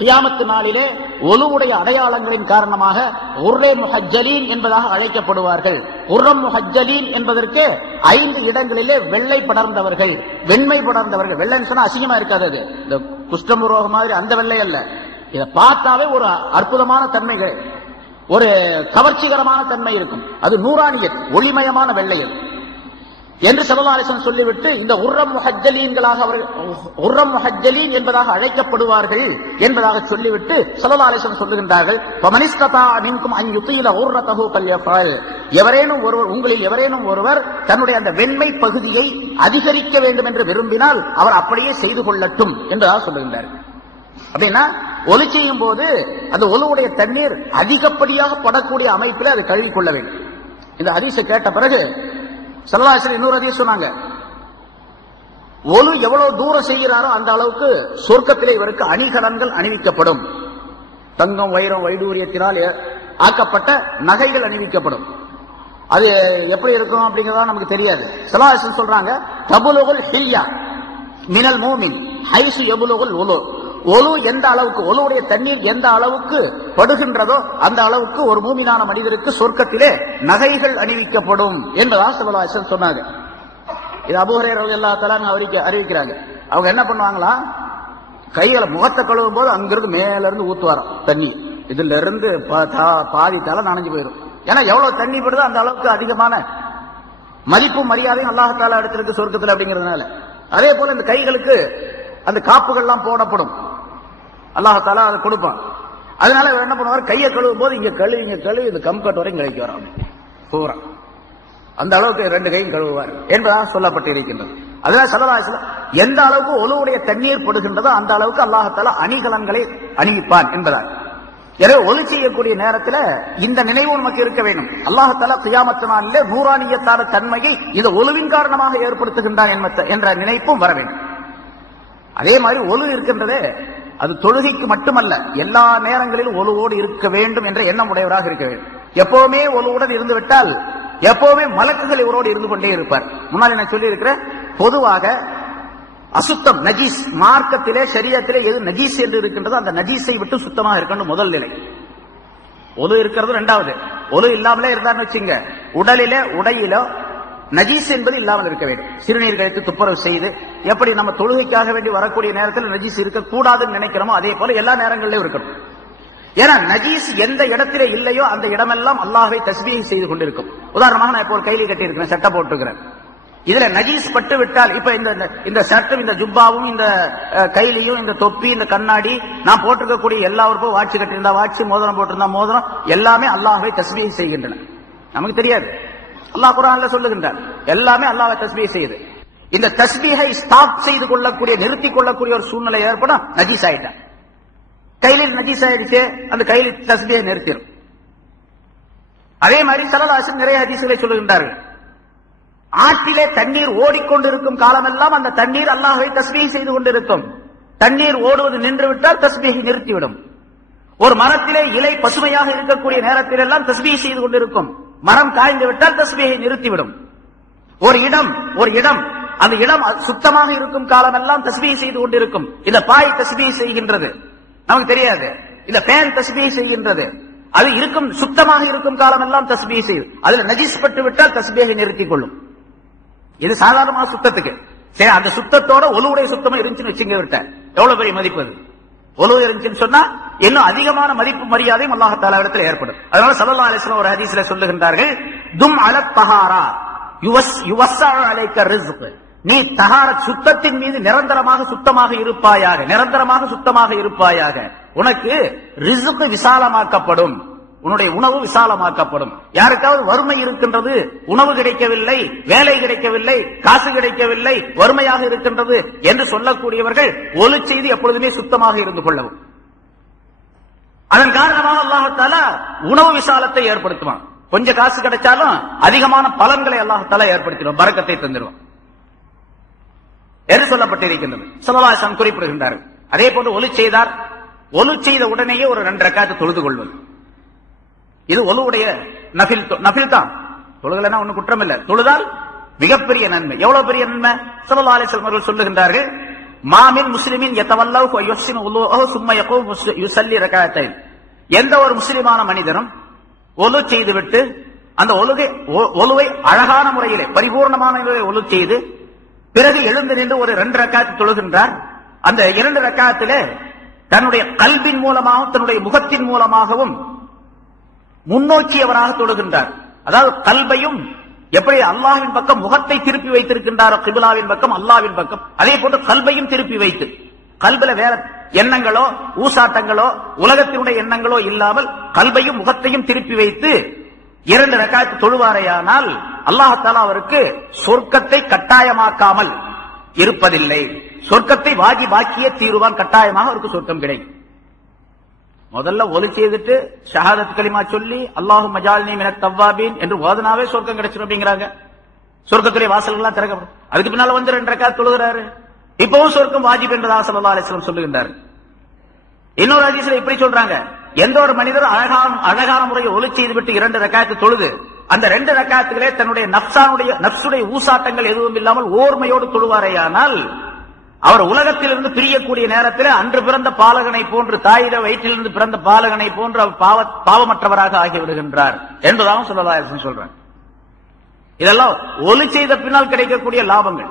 கியாமத்து நாளிலே ஒலுவுடைய அடையாளங்களின் காரணமாக உர்ரே முஹஜ்ஜலீன் என்பதாக அழைக்கப்படுவார்கள். உர்ரம் முஹஜ்ஜலீன் என்பதற்கு 5 இடங்களிலே வெள்ளை படர்ந்தவர்கள், வெண்மை படர்ந்தவர்கள். வெள்ளைன்னு சொன்னா அசிங்கமா இருக்காது, அது இந்த குஷ்டமுரோகம் மாதிரி அந்த வெள்ளை அல்ல. இதை பார்த்தாவே ஒரு அற்புதமான தன்மைகள், ஒரு கவர்ச்சிகரமான தன்மை இருக்கும். அது நூறானியத், ஒளிமயமான வெள்ளையல் என்று ஸல்லல்லாஹு அலைஹி வஸல்லம் சொல்லிவிட்டு இந்த உர்ரம் முஹஜ்ஜலீன்களாக அவர்கள் உர்ரம் முஹஜ்ஜலீன் என்பதாக அழைக்கப்படுவார்கள் என்பதாக சொல்லிவிட்டு ஸல்லல்லாஹு அலைஹி வஸல்லம் சொல்லுகின்றார்கள், ஃபமனிஸ்ததா மின்கும் அன் யுதீல உர்ரதஹு ஃபல்யஃபல். எவரேனும் ஒருவர், உங்களில் எவரேனும் ஒருவர் தன்னுடைய அந்த வெண்மை பகுதியை அதிகரிக்க வேண்டும் என்று விரும்பினால் அவர் அப்படியே செய்து கொள்ளட்டும் என்பதாக சொல்லுகின்றார்கள். அப்படின்னா ஒலு செய்யும் போது அந்த ஒலுவுடைய தண்ணீர் அதிகப்படியாக படக்கூடிய அமைப்பில் அதை கழுவி கொள்ள வேண்டும். இந்த ஹதீஸை கேட்ட பிறகு ஸல்லல்லாஹு அலைஹி வஸல்லம் இன்னொரு ஹதீஸ் சொன்னாங்க, ஒலு எவ்வளவு தூரம் செய்கிறாரோ அந்த அளவுக்கு சொர்க்கத்திலே இவருக்கு அணிகலன்கள் அணிவிக்கப்படும். தங்கம், வைரம், வைடூரியத்தினால் ஆக்கப்பட்ட நகைகள் அணிவிக்கப்படும். அது எப்படி இருக்கும் அப்படிங்கிறதா நமக்கு தெரியாது. ஸல்லல்லாஹு அலைஹி வஸல்லம் சொல்றாங்க, தபுலுகுல் ஹில்யா மினல் மூமின் ஹைசு யபுலுகுல் உலு. ஒலு எந்த அளவுக்கு, ஒலுவுடைய தண்ணீர் எந்த அளவுக்கு படுகின்றதோ அந்த அளவுக்கு ஒரு மூமினான மனிதருக்கு சொர்க்கத்திலே நகைகள் அணிவிக்கப்படும் என்பதாக ஸல்லல்லாஹு அலைஹி வஸல்லம் சொன்னாங்க. இது அபூ ஹுரைரா ரலியல்லாஹு தஆலா அறிவிக்கிறாங்க. அவங்க என்ன பண்ணுவாங்களா, கைகளை முகத்தை கழுவும் போது அங்கிருந்து மேல இருந்து ஊத்துவாராம் தண்ணி. இதுல இருந்து பாதி தலை நனைஞ்சு போயிடும். ஏன்னா எவ்வளவு தண்ணி படுதோ அந்த அளவுக்கு அதிகமான மதிப்பும் மரியாதையும் அல்லாஹ் தஆலா இடத்திற்கு சொர்க்கத்தில் அப்படிங்கிறதுனால. அதே போல இந்த கைகளுக்கு அந்த காப்புகள்லாம் போடப்படும், அல்லாஹ் தஆலா அதை கொடுப்பான். அதனால என்ன பண்ணுவார், கையை கழுவும் போது இங்க கழுவி இந்த கம்கட் வரைக்கும் கழிக்க வரும் பூரா. அந்த அளவுக்கு 2 கையும் கழுவுவார் என்பதாக சொல்லப்பட்டு இருக்கின்றது. அதனால ஸல்லல்லாஹு அலைஹி வஸல்லம் எந்த அளவுக்கு ஒலுவுடைய தண்ணீர் படுகின்றதோ அந்த அளவுக்கு அல்லாஹ் தஆலா அணிகலன்களை அணிவிப்பான் என்பதாக. எனவே ஒலு செய்யக்கூடிய நேரத்தில் இந்த நினைவு நமக்கு இருக்க வேண்டும். அல்லாஹ் தஆலா கியாமத் நாளிலே நூறானியத்தான தன்மையை இந்த ஒலுவின் காரணமாக ஏற்படுத்துகின்றான் என்ற நினைப்பும் வர வேண்டும். அதே மாதிரி ஒலு இருக்கின்றதே, அது தொழுகைக்கு மட்டுமல்ல, எல்லா நேரங்களிலும் ஒலுவோடு இருக்க வேண்டும் என்ற எண்ணம் உடையவராக இருக்க வேண்டும். எப்பவுமே ஒலுவுடன் இருந்து விட்டால் எப்பவுமே மலக்குகள் இவரோடு இருந்து கொண்டே இருப்பார். முன்னாடி நான் சொல்லி இருக்கிறேன், பொதுவாக அசுத்தம் நஜீஸ், மார்க்கத்திலே ஷரியத்திலே எது நஜீஸ் என்று இருக்கின்றதோ அந்த நஜீஸை விட்டு சுத்தமாக இருக்கணும் முதல் நிலை. ஒலு இருக்கிறது 2வது. ஒலு இல்லாமலே இருந்தான்னு வச்சுங்க, உடலிலே உடையிலோ நஜீஸ் என்பது இல்லாமல் இருக்க வேண்டும். சிறுநீர் கழித்து துப்புரவு செய்து, எப்படி நம்ம தொழுகைக்காக வேண்டி வரக்கூடிய நேரத்தில் நஜீஸ் இருக்கக்கூடாதுன்னு நினைக்கிறோமோ அதே போல எல்லா நேரங்களிலும் இருக்கணும். ஏன்னா நஜீஸ் எந்த இடத்திலே இல்லையோ அந்த இடமெல்லாம் அல்லாஹ்வை தஸ்பீஹ் செய்து கொண்டிருக்கும். உதாரணமாக நான் இப்போ ஒரு கைலி கட்டி இருக்கிறேன், சட்டை போட்டுக்கிறேன். இதுல நஜீஸ் பட்டு விட்டால், இப்ப இந்த ஷர்ட்டும் இந்த ஜுப்பாவும் இந்த கைலியும் இந்த தொப்பி இந்த கண்ணாடி நான் போட்டிருக்கக்கூடிய எல்லாருக்கும் வாட்சி கட்டியிருந்தா வாட்சி, மோதிரம் போட்டிருந்தா மோதிரம், எல்லாமே அல்லாஹ்வை தஸ்பீஹ் செய்கின்றன. நமக்கு தெரியாது, அல்லாஹ் குர்ஆன்ல சொல்லுகின்றார், எல்லாமே அல்லாஹ்வை தஸ்பீஹ் செய்யுது. இந்த தஸ்பீஹை ஸ்டாப் செய்து கொள்ளக்கூடிய, நிறுத்திக் கொள்ளக்கூடிய ஒரு சூழ்நிலை ஏற்படும், நஜீஸ் ஆயிட்டான். கையில் நஜீஸ் ஆயிடுச்சு, அந்த கையில் தஸ்பீஹை நிறுத்திடும். அதே மாதிரி ஸல்லல்லாஹு அலைஹி வஸல்லம் நிறைய ஹதீஸ்களை சொல்லுகின்றார்கள், ஆற்றிலே தண்ணீர் ஓடிக்கொண்டிருக்கும் காலமெல்லாம் அந்த தண்ணீர் அல்லாஹ்வை தஸ்பீஹ் செய்து கொண்டிருக்கும். தண்ணீர் ஓடுவது நின்று விட்டால் தஸ்பீஹை நிறுத்திவிடும். ஒரு மரத்திலே இலை பசுமையாக இருக்கக்கூடிய நேரத்தில் எல்லாம் தஸ்பீஹ் செய்து கொண்டிருக்கும். மரம் காய்ந்து விட்டால் தஸ்பீஹை நிறுத்திவிடும். ஒரு இடம் அந்த இடம் சுத்தமாக இருக்கும் காலமெல்லாம் தஸ்பீஹ் செய்து கொண்டிருக்கும். இந்த பாய் தஸ்பீஹ் செய்கின்றது, நமக்கு தெரியாது. இந்த ஃபேன் தஸ்பீஹ் செய்கின்றது. அது இருக்கும் சுத்தமாக இருக்கும் காலமெல்லாம் தஸ்பீஹ் செய்யும். அதுல நஜீஸ் பட்டு விட்டால் தஸ்பீஹை நிறுத்திக் கொள்ளும். இது சாதாரணமான சுத்தத்துக்கு. சரி, அந்த சுத்தத்தோட ஒலுவுடைய சுத்தமா இருந்துச்சுன்னு வச்சுங்க, விட்ட எவ்வளவு பெரிய மதிப்பு அது. ஒலு இருந்துச்சுன்னு சொன்னா இன்னும் அதிகமான மதிப்பு மரியாதையும் அல்லாஹ் தஆலா இடத்துல ஏற்படும். அதனால ஸல்லல்லாஹு அலைஹி வஸல்லம் ஒரு ஹதீஸ்ல சொல்லுகின்றார்கள், தும் அலத் தஹாரா யுவஸ்ஸஅ அலைக ரிஸ்க். நீ தஹாரத் சுத்தத்தின் மீது நிரந்தரமாக சுத்தமாக இருப்பாயாக, நிரந்தரமாக சுத்தமாக இருப்பாயாக, உனக்கு ரிஸ்க் விசாலமாக்கப்படும், உன்னுடைய உணவு விசாலமாக்கப்படும். யாருக்காவது வறுமை இருக்கின்றது, உணவு கிடைக்கவில்லை, வேலை கிடைக்கவில்லை, காசு கிடைக்கவில்லை, வறுமையாக இருக்கின்றது என்று சொல்லக்கூடியவர்கள் ஒலு செய்து எப்பொழுதுமே சுத்தமாக இருந்து கொள்ளவும். அதன் காரணமாக அல்லாஹ் தஆலா உணவு விசாலத்தை ஏற்படுத்துவான். கொஞ்சம் காசு கிடைச்சாலும் அதிகமான பலன்களை அல்லாஹ் தஆலா ஏற்படுத்திடுவான், பரக்கத்தை தந்துடுவான் என்று சொல்லப்பட்டிருக்கின்றது. ஸல்லல்லாஹு அலைஹி வஸல்லம் குறிப்பிடுகின்றார்கள். அதே போன்று ஒலு செய்தார், ஒலு செய்த உடனேயே ஒரு 2 ரக்காத் தொழுது கொள்வது, இது ஒலுவுடைய நஃபில் தான். தொழுகலன்னா ஒன்னும் குற்றம் இல்லை, தொழுதால் மிகப்பெரிய நன்மை. எவ்வளவு பெரிய நன்மை! ஸல்லல்லாஹு அலைஹி வஸல்லம் அவர்கள் சொல்லுகின்றார்கள், மாமின் முஸ்லிமின் யதவல்லஹு வ யுஹ்சினு உலூஹு சும்ம யகூமு யுஸல்லி ரகஅத்தைன். எந்த ஒரு முஸ்லிமான மனிதரும் ஒலு செய்துவிட்டு அந்த ஒலுவை அழகான முறையிலே பரிபூர்ணமான முறையில் ஒலு செய்து பிறகு எழுந்து நின்று ஒரு 2 ரக்காத் தொழுகின்றார். அந்த 2 ரக்காத்திலே தன்னுடைய கல்பின் மூலமாகவும் தன்னுடைய முகத்தின் மூலமாகவும் முன்னோக்கியவராக தொழுகின்றார். அதாவது கல்பையும் எப்படி அல்லாஹ்வின் பக்கம் முகத்தை திருப்பி வைத்திருக்கின்றாரோ கிபிலாவின் பக்கம் அல்லாஹ்வின் பக்கம், அதே போன்று கல்பையும் திருப்பி வைத்து கல்பில வேற எண்ணங்களோ ஊசாட்டங்களோ உலகத்தினுடைய எண்ணங்களோ இல்லாமல் கல்பையும் முகத்தையும் திருப்பி வைத்து 2 ரக்காத் தொழுவாரையானால் அல்லாஹ் தஆலா அவருக்கு சொர்க்கத்தை கட்டாயமாக்காமல் இருப்பதில்லை. சொர்க்கத்தை வாஜிபாக்கியே தீருவான், கட்டாயமாக அவருக்கு சொர்க்கம் கிடைக்கும். முதல்ல ஒலி செய்துட்டு ஷஹாதத் கலிமா சொல்லி அல்லாஹும்ம ஜஅல்னி மினத் தவ்வாபீன் என்று ஓதுனாவே சொர்க்கம் கிடைச்சிரும் அப்படிங்கிறாங்க. சொர்க்கத்துடைய வாசல்கள் எல்லாம் திறக்கப்படும். அதுக்கு பின்னால வந்து 2 ரக்காத் தொழுகிறாரு. இப்பவும் சொர்க்கம் வாஜிப் என்றதாக ஸல்லல்லாஹு அலைஹி வஸல்லம் சொல்லுகின்றார். இன்னொரு ஹதீஸ்ல இப்படி சொல்றாங்க, எந்த ஒரு மனிதர் அழகான முறையில் ஒலி செய்துவிட்டு 2 ரக்காத்து தொழுது அந்த 2 ரக்காத்துகளே தன்னுடைய நஃப்ஸுடைய ஊசாட்டங்கள் எதுவும் இல்லாமல் ஓர்மையோடு தொழுவாரையானால் அவர் உலகத்திலிருந்து பிரியக்கூடிய நேரத்தில் அன்று பிறந்த பாலகனை போன்று தாயிட வயிற்றிலிருந்து பிறந்த பாலகனை போன்று அவர் பாவமற்றவராக ஆகிவிடுகின்றார் என்பதாகவும் ஸல்லல்லாஹு அலைஹி வஸல்லம் சொல்றாங்க. இதெல்லாம் ஒலி செய்த பின்னால் கிடைக்கக்கூடிய லாபங்கள்.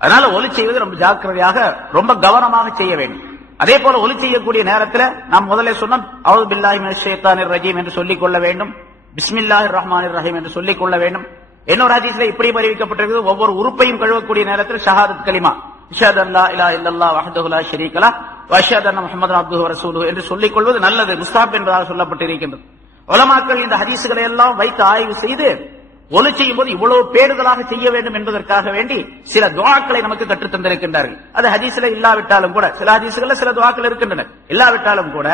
அதனால ஒலி செய்வது ரொம்ப ஜாக்கிரதையாக ரொம்ப கவனமாக செய்ய வேண்டும். அதே போல ஒலி செய்யக்கூடிய நேரத்தில் நாம் முதல்ல சொன்னோம் அஊது பில்லாஹி மினஷ் ஷைத்தானிர் ரஜீம் என்று சொல்லிக் கொள்ள வேண்டும், பிஸ்மில்லாஹிர் ரஹ்மானிர் ரஹீம் என்று சொல்லிக் கொள்ள வேண்டும். இன்னொரு ஹதீஸ்ல இப்படி அறிவிக்கப்பட்டிருக்கிறது, ஒவ்வொரு உறுப்பையும் கழுவக்கூடிய நேரத்தில் ஷஹாதத் கலிமா அஷ்ஹது அல்லா இலாஹா இல்லல்லாஹ் வஹ்தஹு லா ஷரீக லஹ் வ அஷ்ஹது அன்ன முஹம்மதன் அப்துஹு வ ரசூலுஹு என்று சொல்லிக் கொள்வது நல்லது, முஸ்தஹப் என்பதாக சொல்லப்பட்டிருக்கின்றது. உலமாக்கள் இந்த ஹதீஸ்களை எல்லாம் வைத்து ஆய்வு செய்து ஒலி செய்யும் போது இவ்வளவு பேறுதலாக செய்ய வேண்டும் என்பதற்காக வேண்டி சில துஆக்களை நமக்கு கற்றுத் தந்திருக்கின்றார்கள். அது ஹதீஸ்ல இல்லாவிட்டாலும் கூட, சில ஹதீஸ்கள்ல சில துஆக்கள் இருக்கின்றன, இல்லாவிட்டாலும் கூட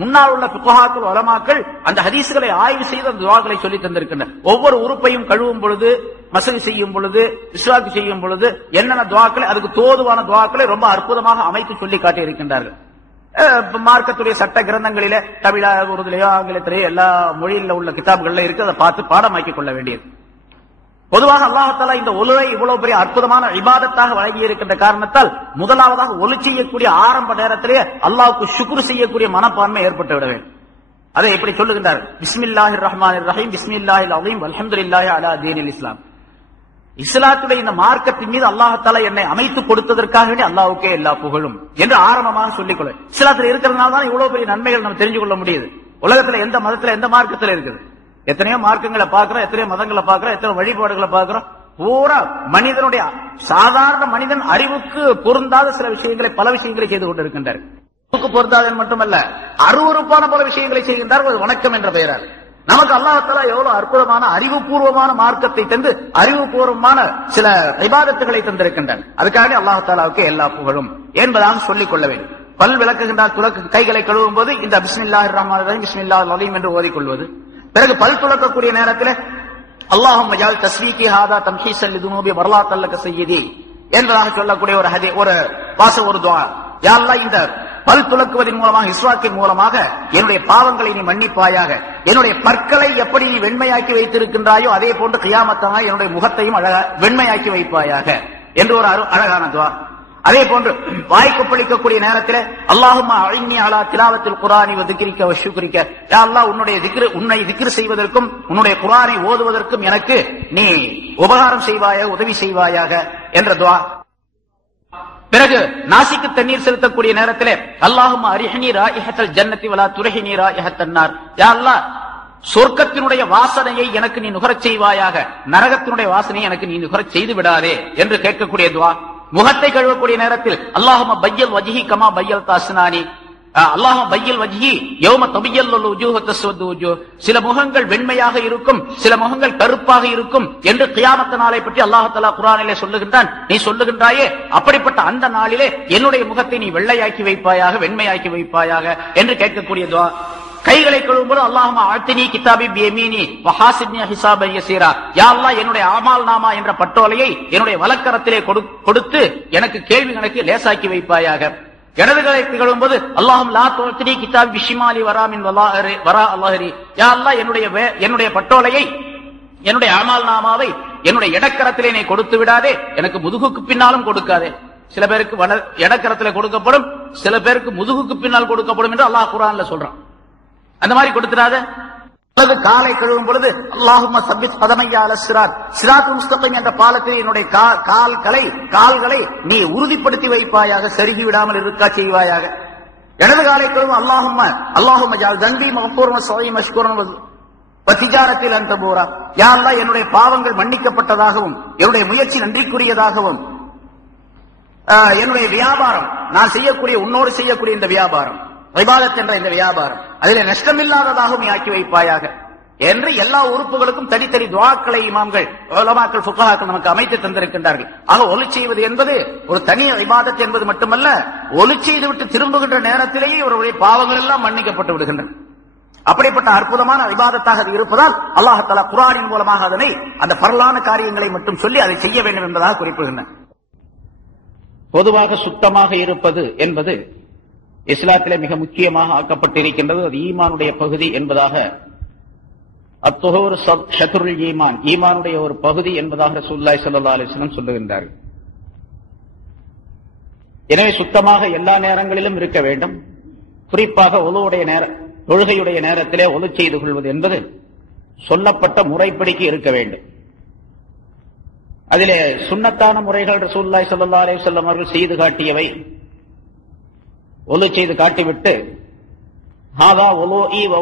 முன்னால் உள்ள ஃபுகஹாக்கள் உலமாக்கள் அந்த ஹதீஸ்களை ஆய்வு செய்து அந்த துஆக்களை சொல்லி தந்திருக்கின்றனர். ஒவ்வொரு உறுப்பையும் கழுவும் பொழுது, மசகு செய்யும் பொழுது, இஸ்வாக்கு செய்யும் பொழுது என்னென்ன துஆக்களை, அதுக்கு தோதுவான துஆக்களை ரொம்ப அற்புதமாக அமைத்து சொல்லி காட்டி இருக்கின்றார்கள். மார்க்கத்துடைய சட்ட கிரந்தங்களிலே தமிழ உருதுலையோ ஆங்கிலத்திலேயோ எல்லா மொழியில உள்ள கிதாபுகள்ல இருக்கு, அதை பார்த்து பாடமாக்கிக் கொள்ள வேண்டியது. பொதுவாக அல்லாஹ் தஆலா இந்த ஒலுவை இவ்வளவு பெரிய அற்புதமான இபாதத்தாக வழங்கி இருக்கின்ற காரணத்தால் முதலாவதாக ஒலி செய்யக்கூடிய ஆரம்ப நேரத்திலேயே அல்லாஹ்வுக்கு ஷுக்ர் செய்யக்கூடிய மனப்பான்மை ஏற்பட்டு விட வேண்டும். அதை எப்படி சொல்லுகின்றார், பிஸ்மில்லாஹிர் ரஹ்மானிர் ரஹீம் பிஸ்மில்லாஹில் அஸீம் வல்ஹம்துலில்லாஹி அலா தீனில் இஸ்லாம். இஸ்லாத்துடைய இந்த மார்க்கத்தின் மீது அல்லாஹ் தஆலா என்னை அமைத்து கொடுத்ததற்காக வேண்டி அல்லாஹ்வுக்கே எல்லா புகழும் என்று ஆரம்பமாக சொல்லிக்கொள்ள. இஸ்லாத்தில் இருக்கிறதுனால தான் இவ்வளவு பெரிய நன்மைகள் நம்ம தெரிஞ்சு கொள்ள முடியுது. உலகத்துல எந்த மதத்துல எந்த மார்க்கத்துல இருக்குது, எத்தனையோ மார்க்கங்களை பார்க்கிறோம், எத்தனையோ மதங்களை பார்க்கிறோம், எத்தனை வழிபாடுகளை பார்க்கிறோம். பூரா மனிதனுடைய சாதாரண மனிதன் அறிவுக்கு பொருந்தாத சில விஷயங்களை, பல விஷயங்களை செய்து கொண்டிருக்கின்றார். பொருந்தாதன் மட்டுமல்ல, அருவருப்பான பல விஷயங்களை செய்கின்றார் வணக்கம் என்ற பெயரால். நமக்கு அல்லாஹ் தஆலா எவ்வளவு அற்புதமான அறிவுபூர்வமான மார்க்கத்தை தந்து அறிவுபூர்வமான சில இபாதத்துகளை தந்திருக்கின்றார். அதுக்காக அல்லாஹ் தஆலாவுக்கு எல்லா புகழும் என்பதாக சொல்லிக் கொள்ள வேண்டும். பல் விளக்குகின்றார், கைகளை கழுவும் போது இந்த பிஸ்மில்லாஹிர் ரஹ்மானிர் ரஹீம் பிஸ்மில்லாஹில் அஸீம் என்று ஓதிக்கொள்வது. பிறகு பல் துலக்கக்கூடிய நேரத்தில் அல்லாஹும்ம ஜஅல் தஸ்வீகி ஹாதா தம்ஹீஸல் லிதுனூபி வர்லாத்தல் லக சய்யிதி என்பதாக சொல்லக்கூடிய ஒரு வாசம், ஒரு துஆ. யா அல்லாஹ், இந்த பல் துலக்குவதன் மூலமாக, இஸ்வாக்கின் மூலமாக என்னுடைய பாவங்களை நீ மன்னிப்பாயாக, என்னுடைய பற்களை எப்படி நீ வெண்மையாக்கி வைத்திருக்கின்றாயோ அதே போன்று கியாமத்தாக என்னுடைய முகத்தையும் வெண்மையாக்கி வைப்பாயாக என்று ஒரு அழகான துஆ. அதே போன்று வாய் கொப்பளிக்கக்கூடிய நேரத்தில் அல்லாஹும்ம அஇன்னி அலா திலாவத்தில் குர்ஆனி வ திக்ரிக வ ஷுக்ரிக, யா அல்லாஹ், உன்னை திக்ர் செய்வதற்கும் உன்னுடைய குர்ஆனை ஓதுவதற்கும் எனக்கு நீ உபகாரம் செய்வாயாக, உதவி செய்வாயாக என்ற துஆ. பிறகு நாசிக்கு தண்ணீர் செலுத்தக்கூடிய நேரத்தில் அல்லாஹும்ம அரிஹ்னி ராயிஹத்தல் ஜன்னதி வலா துர்ஹினி ராயிஹத்தன் நார், யா அல்லாஹ், சொர்க்கத்தினுடைய வாசனையை எனக்கு நீ நுகரச் செய்வாயாக, நரகத்தினுடைய வாசனையை எனக்கு நீ நுகரச் செய்து விடாதே என்று கேட்கக்கூடிய துஆ. முகத்தை கழுவக்கூடிய நேரத்தில் அல்லாஹும்ம பய்யல் வஜ்ஹி கமா பய்யல் தஸ்னானி, அல்லாஹும்ம பய்யல் வஜ்ஹி யௌம தபியல்லு வுஜூஹு தஸ்வது வுஜூஹ், சில முகங்கள் வெண்மையாக இருக்கும், சில முகங்கள் கருப்பாக இருக்கும் என்று கியாமத் நாளை பற்றி அல்லாஹ் தஆலா குர்ஆனிலே சொல்லுகின்றான். நீ சொல்லுகின்றாயே, அப்படிப்பட்ட அந்த நாளிலே என்னுடைய முகத்தை நீ வெள்ளையாக்கி வைப்பாயாக, வெண்மையாக்கி வைப்பாயாக என்று கேட்கக்கூடிய துஆ. கைகளை கழுவும்போது அல்லாஹும்ம ஆத்தினி கிதாபி பியமீனி வஹாசிப்னி ஹிசாபன் யஸீரா, யா அல்லாஹ், என்னுடைய அமால் நாமா என்ற பட்டோலையை என்னுடைய வலக்கரத்திலே கொடுத்து எனக்கு கேள்வி கணக்கு லேசாக்கி வைப்பாயாக. இடதுகளை கழுவும்போது அல்லாஹும் லா துஅத்தினி கிதாபி பிஷிமாலி வரா மின் வரா அல்லாஹரி, யா அல்லாஹ், என்னுடைய பட்டோலையை, என்னுடைய அமால் நாமாவை என்னுடைய இடக்கரத்திலே நீ கொடுத்து விடாதே, எனக்கு முதுகுக்கு பின்னாலும் கொடுக்காதே. சில பேருக்கு இடக்கரத்துல கொடுக்கப்படும், சில பேருக்கு முதுகுக்கு பின்னால் கொடுக்கப்படும் என்று அல்லாஹ் குர்ஆன்ல சொல்றான். அந்த மாதிரி கொடுத்துடாத. அல்லது காலை கழுவும் பொழுது அல்லாஹும்ம சப்பித் கதமைய அலா சிராத், சிராத்துல் முஸ்தகீம் என்ற பாலத்தில் என்னுடைய கால்களை நீ உறுதிப்படுத்தி வைப்பாயாக, செருகி விடாமல் இருக்கா செய்வாயாக. இடது காலை கழுவும் அல்லாஹும்ம ஜஅல் தன்பி மக்ஃபூரன் வஸஈ மஷ்கூரன் வதிஜாரத்தில் அந்த போரா, யா அல்லாஹ் என்னுடைய பாவங்கள் மன்னிக்கப்பட்டதாகவும் என்னுடைய முயற்சி நன்றிக்குரியதாகவும் என்னுடைய வியாபாரம், நான் செய்யக்கூடிய உன்னோடு செய்யக்கூடிய இந்த வியாபாரம், இபாதத் என்ற இந்த வியாபாரம் அதிலே நஷ்டமில்லாததாகவும் ஆக்கி வைப்பாயாக என்று எல்லா உறுப்புகளுக்கும் தனித்தனி துஆக்களை இமாம்கள், உலமாக்கள், ஃபுகஹாக்கள் நமக்கு அமைத்து தந்திருக்கின்றார்கள். ஆக ஒலி செய்வது என்பது ஒரு தனி இபாதத் என்பது மட்டுமல்ல, ஒலி செய்து விட்டு திரும்புகின்ற நேரத்திலேயே இவருடைய பாவங்கள் எல்லாம் மன்னிக்கப்பட்டு விடுகின்றன. அப்படிப்பட்ட அற்புதமான இபாதத்தாக அது இருப்பதால் அல்லாஹ் தஆலா குர்ஆனின் மூலமாக அதனை அந்த பரலான காரியங்களை மட்டும் சொல்லி அதை செய்ய வேண்டும் என்பதாக குறிப்பிடுகின்றன. பொதுவாக சுத்தமாக இருப்பது என்பது இஸ்லாத்திலே மிக முக்கியமாக ஆக்கப்பட்டிருக்கின்றது. அது ஈமானுடைய பகுதி என்பதாக, அத்துஹூர் ஷத்ருல் ஈமான், ஈமானுடைய ஒரு பகுதி என்பதாக ரசூலுல்லாஹி ஸல்லல்லாஹு அலைஹி வஸல்லம் சொல்லுகின்றார்கள். எனவே சுத்தமாக எல்லா நேரங்களிலும் இருக்க வேண்டும். குறிப்பாக தொழுகையுடைய நேரத்திலே ஒலு செய்து கொள்வது என்பது சொல்லப்பட்ட முறைப்படிக்கு இருக்க வேண்டும். அதிலே சுன்னத்தான முறைகள் ரசூலுல்லாஹி ஸல்லல்லாஹு அலைஹி வஸல்லம் அவர்கள் செய்து காட்டியவை, ஒலு செய்து காட்டிவிட்டு ஹாதா உலூஇ வ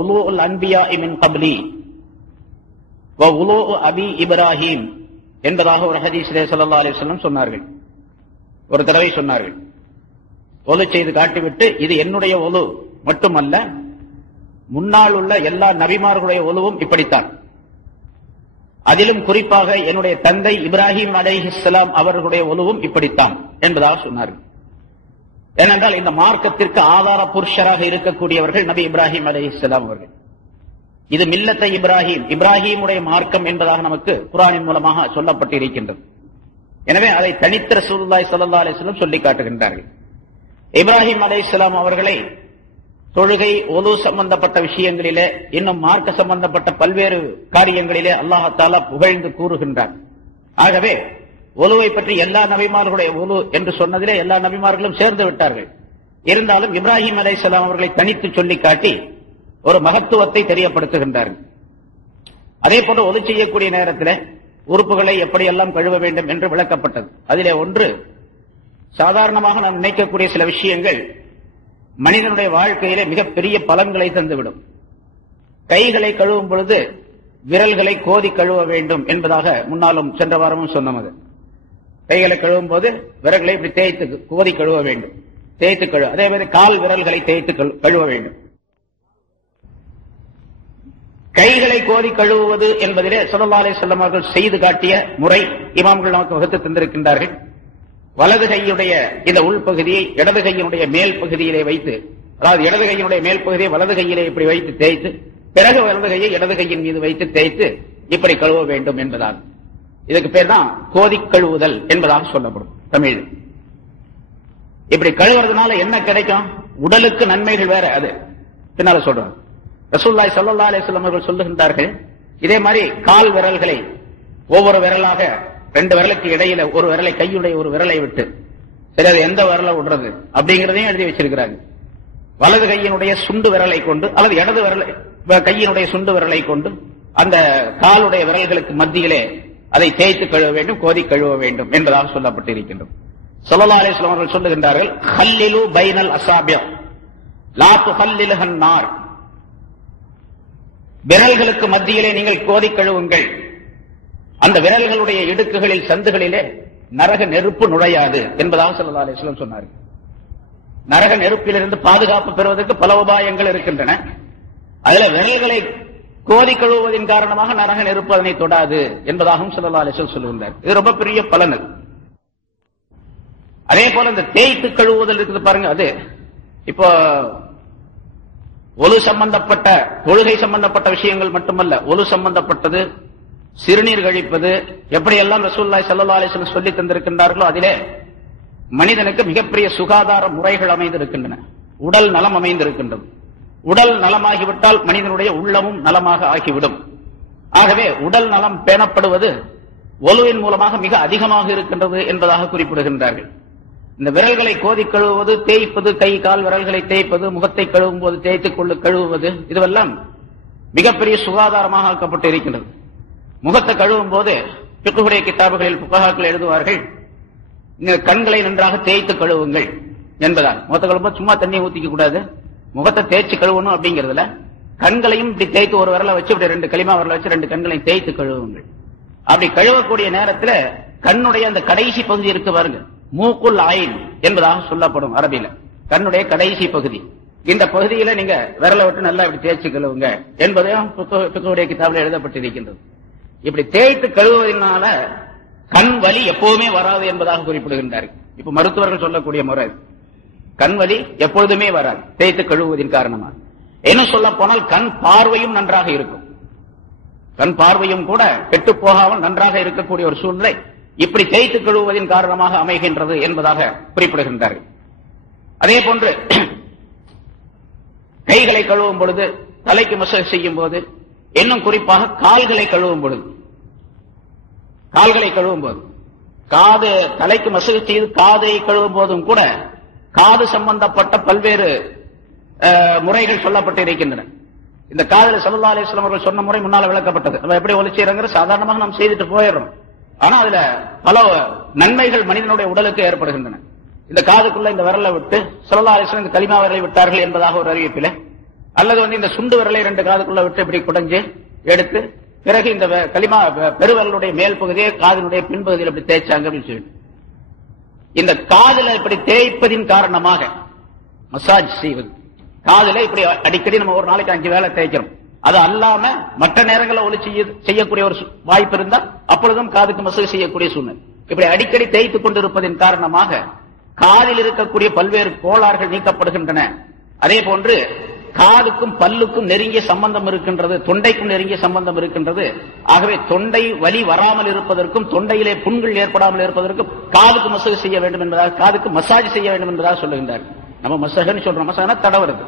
உலூஉல் அன்பியாஇ மின் கப்லி வ உலூஉ அபி இப்ராஹிம் என்பதாக ஒரு ஹதீஸிலே ஸல்லல்லாஹு அலைஹி வஸல்லம் சொன்னார்கள். ஒரு தடவை சொன்னார்கள், ஒலு செய்து காட்டிவிட்டு இது என்னுடைய ஒலு மட்டுமல்ல, முன்னால் உள்ள எல்லா நபிமார்களுடைய ஒலுவும் இப்படித்தான், அதிலும் குறிப்பாக என்னுடைய தந்தை இப்ராஹிம் அலைஹிஸ்ஸலாம் அவர்களுடைய ஒலுவும் இப்படித்தான் என்பதாக சொன்னார்கள். ஏனென்றால் இந்த மார்க்கத்திற்கு ஆதார புருஷராக இருக்கக்கூடியவர்கள் நபி இப்ராஹிம் அலைஹிஸ்ஸலாம் அவர்கள். இது மில்லத்தை இப்ராஹிமுடைய மார்க்கம் என்பதாக நமக்கு குர்ஆனின் மூலமாக சொல்லப்பட்டிருக்கின்றது. எனவே அதை தனித்த ரசூலுல்லாஹி ஸல்லல்லாஹு அலைஹி வஸல்லம் சொல்லி காட்டுகின்றார்கள். இப்ராஹிம் அலைஹிஸ்ஸலாம் அவர்களை தொழுகை, ஒலு சம்பந்தப்பட்ட விஷயங்களிலே, இன்னும் மார்க்க சம்பந்தப்பட்ட பல்வேறு காரியங்களிலே அல்லாஹ் தஆலா புகழ்ந்து கூறுகின்றார். ஆகவே ஒலுவை பற்றி எல்லா நபிமார்களுடைய ஒலு என்று சொன்னதிலே எல்லா நபிமார்களும் சேர்ந்து விட்டார்கள். இருந்தாலும் இப்ராஹிம் அலைஹிஸ்ஸலாம் அவர்களை தனித்து சொல்லி காட்டி ஒரு மகத்துவத்தை தெரியப்படுத்துகின்றார்கள். அதே போன்று ஒலு செய்யக்கூடிய நேரத்தில் உறுப்புகளை எப்படியெல்லாம் கழுவ வேண்டும் என்று விளக்கப்பட்டது. அதிலே ஒன்று, சாதாரணமாக நாம் நினைக்கக்கூடிய சில விஷயங்கள் மனிதனுடைய வாழ்க்கையிலே மிகப்பெரிய பலன்களை தந்துவிடும். கைகளை கழுவும் பொழுது விரல்களை கோதி கழுவ வேண்டும் என்பதாக முன்னாலும் சென்ற வாரமும் சொன்னது. கைகளை கழுவும் போது விரல்களை இப்படி தேய்த்து கோதி கழுவ வேண்டும், தேய்த்து கழுவ. அதே மாதிரி கால் விரல்களை தேய்த்து கழுவ வேண்டும். கைகளை கோதி கழுவுவது என்பதிலே ஸல்லல்லாஹு அலைஹி வஸல்லம் அவர்கள் செய்து காட்டிய முறை இமாம்கள் நமக்கு வகுத்து தந்திருக்கின்றார்கள். வலது கையுடைய இந்த உள்பகுதியை இடது கையினுடைய மேல் பகுதியிலே வைத்து, அதாவது இடது கையினுடைய மேல் பகுதியை வலது கையிலே இப்படி வைத்து தேய்த்து, பிறகு வலது கையை இடது கையின் மீது வைத்து தேய்த்து இப்படி கழுவ வேண்டும் என்பதாகும். இதுக்கு பேர் தான் கோதி கழுவுதல் என்பதாக சொல்லப்படும் தமிழ். இப்படி கழுவுறதுனால என்ன கிடைக்கும்? உடலுக்கு நன்மைகள் வேற, அது பின்னால சொல்றோம். ரசூலுல்லாஹி ஸல்லல்லாஹு அலைஹி வஸல்லம் அவர்கள் சொல்லுகின்றார்கள், இதே மாதிரி கால் விரல்களை ஒவ்வொரு விரலாக, ரெண்டு விரலுக்கு இடையில ஒரு விரலை, கையுடைய ஒரு விரலை விட்டு, சரி அது எந்த விரலை விடுறது அப்படிங்கறதையும் எழுதி வச்சிருக்கிறாங்க. வலது கையினுடைய சுண்டு விரலை கொண்டு அல்லது இடது கையினுடைய சுண்டு விரலை கொண்டு அந்த காலுடைய விரல்களுக்கு மத்தியிலே அதை தேய்த்து கழுவ வேண்டும், கோதி கழுவ வேண்டும் என்பதாக சொல்லப்பட்டிருக்கின்றது. ஸல்லல்லாஹு அலைஹி வஸல்லம் அவர்கள் சொல்லுகின்றார்கள், ஹல்லிலு பைனல் அஸாபி' லா துஹல்லிலுஹன் நார், விரல்களுக்கு மத்தியிலே நீங்கள் கோதி கழுவுங்கள், அந்த விரல்களுடைய இடுக்குகளில் சந்துகளிலே நரக நெருப்பு நுழையாது என்பதாக ஸல்லல்லாஹு அலைஹி வஸல்லம் சொன்னார்கள். நரக நெருப்பிலிருந்து பாதுகாப்பு பெறுவதற்கு பல உபாயங்கள் இருக்கின்றன. அதுல விரல்களை கோதி கழுவுவதன் காரணமாக நரக நெருப்பு அதனை தொடாது என்பதாகவும் ஸல்லல்லாஹு அலைஹி வஸல்லம் சொல்லுகின்றார். இது ரொம்ப பெரிய பலன். அதே போல இந்த தேய்த்து கழுவுவதில் இருக்குது பாருங்க, அது இப்போ ஒலு சம்பந்தப்பட்ட, தொழுகை சம்பந்தப்பட்ட விஷயங்கள் மட்டுமல்ல, ஒலு சம்பந்தப்பட்டது, சிறுநீர் கழிப்பது, எப்படியெல்லாம் ரசூலுல்லாஹி ஸல்லல்லாஹு அலைஹி வஸல்லம் சொல்லி தந்திருக்கின்றார்களோ அதிலே மனிதனுக்கு மிகப்பெரிய சுகாதார முறைகள் அமைந்திருக்கின்றன. உடல் நலம் அமைந்திருக்கின்றது. உடல் நலமாகிவிட்டால் மனிதனுடைய உள்ளமும் நலமாக ஆகிவிடும். ஆகவே உடல் நலம் பேணப்படுவது ஒலுவின் மூலமாக மிக அதிகமாக இருக்கின்றது என்பதாக குறிப்பிடுகின்றார்கள். இந்த விரல்களை கோதி கழுவுவது, தேய்ப்பது, கை கால் விரல்களை தேய்ப்பது, முகத்தை கழுவும் போது தேய்த்துக் கொண்டு கழுவுவது, இதுவெல்லாம் மிகப்பெரிய சுகாதாரமாக ஆக்கப்பட்டு இருக்கின்றது. முகத்தை கழுவும் போது பிக்குடைய கிதாபுகளில் புகாக்கள் எழுதுவார்கள், கண்களை நன்றாக தேய்த்து கழுவுங்கள் என்பதால். முகத்தை கழுவும் சும்மா தண்ணி ஊத்திக்க கூடாது, முகத்தை தேய்ச்சி கழுவணும் அப்படிங்கிறதுல கண்களையும் இப்படி தேய்த்து ஒரு விரலை வச்சு இப்படி 2 களிமா விரலை வச்சு 2 கண்களையும் தேய்த்து கழுவுங்கள். அப்படி கழுவக்கூடிய நேரத்தில் கண்ணுடைய அந்த கடைசி பகுதி இருக்கு பாருங்க, மூக்குல் ஆயின் என்பதாக சொல்லப்படும் அரபியில. கண்ணுடைய கடைசி பகுதி, இந்த பகுதியில நீங்க விரலை விட்டு நல்லா இப்படி தேய்ச்சி கழுவுங்க என்பதையும் பிக்குடைய கிதாபில் எழுதப்பட்டிருக்கின்றது. இப்படி தேய்த்து கழுவுவதனால கண் வலி எப்போதுமே வராது என்பதாக குறிப்பிடுகின்றார்கள். இப்ப மருத்துவர்கள் சொல்லக்கூடிய முறை, கண் வலி எப்பொழுதுமே வராது தேய்த்து கழுவுவதின் காரணமாக. என்ன சொல்ல போனால் கண் பார்வையும் நன்றாக இருக்கும், கண் பார்வையும் கூட கெட்டு போகாமல் நன்றாக இருக்கக்கூடிய ஒரு சூழ்நிலை இப்படி தேய்த்து கழுவுவதின் காரணமாக அமைகின்றது என்பதாக குறிப்பிடுகின்றார்கள். அதே போன்று கைகளை கழுவும் பொழுது, தலைக்கு மசாஜ் செய்யும் போது, இன்னும் குறிப்பாக கால்களை கழுவும் பொழுது, காது தலைக்கு மசாஜ் செய்து காதை கழுவும் போதும் கூட காது சம்பந்தப்பட்ட பல்வேறு முறைகள் சொல்லப்பட்டு இருக்கின்றன. இந்த காதில் ஸல்லல்லாஹு அலைஹி வஸல்லம் அவர்கள் சொன்ன முறை முன்னால விளக்கப்பட்டது. நம்ம எப்படி ஒலிச்சீரங்கிற சாதாரணமாக நாம் செய்துட்டு போயிடுறோம். ஆனா அதுல பல நன்மைகள் மனிதனுடைய உடலுக்கு ஏற்படுகின்றன. இந்த காதுக்குள்ள இந்த விரலை விட்டு ஸல்லல்லாஹு அலைஹி வஸல்லம் இந்த கலிமா விரலை விட்டார்கள் என்பதாக ஒரு அறிவிப்பில, அல்லது இந்த சுண்டு விரலை 2 காதுக்குள்ள விட்டு இப்படி குடைஞ்சு எடுத்து பிறகு இந்த கலிமா பெருவரலுடைய மேல் பகுதியை காதினுடைய பின்பகுதியில் இப்படி தேய்ச்சாங்க அப்படின்னு சொல்லிட்டு, இந்த காதுல இப்படி தேய்ப்பதின் காரணமாக மசாஜ் செய்வது, காதுல இப்படி அடிக்கடி நம்ம ஒரு நாளைக்கு 5 வேளை தேய்க்கிறோம். அது அல்லாம மற்ற நேரங்களில் ஒலி செய்யக்கூடிய ஒரு வாய்ப்பு இருந்தால் அப்பொழுதும் காதுக்கு மசாஜ் செய்யக்கூடிய சூழ்நிலை. இப்படி அடிக்கடி தேய்த்து கொண்டிருப்பதன் காரணமாக காதில் இருக்கக்கூடிய பல்வேறு கோளாறுகள் நீக்கப்படுகின்றன. அதே போன்று காதுக்கும் பல்லுக்கும் நெருங்கிய சம்பந்தம் இருக்கின்றது, தொண்டைக்கும் நெருங்கிய சம்பந்தம் இருக்கின்றது. ஆகவே தொண்டை வலி வராமல் இருப்பதற்கும் தொண்டையிலே புண்கள் ஏற்படாமல் இருப்பதற்கும் காதுக்கு மசாஜ் செய்ய வேண்டும் என்பதாக, காதுக்கு மசாஜ் செய்ய வேண்டும் என்பதாக சொல்லுகின்றார். நம்ம மசாஜ்னு சொல்றோம், மசாஜ்னா தடவுறது.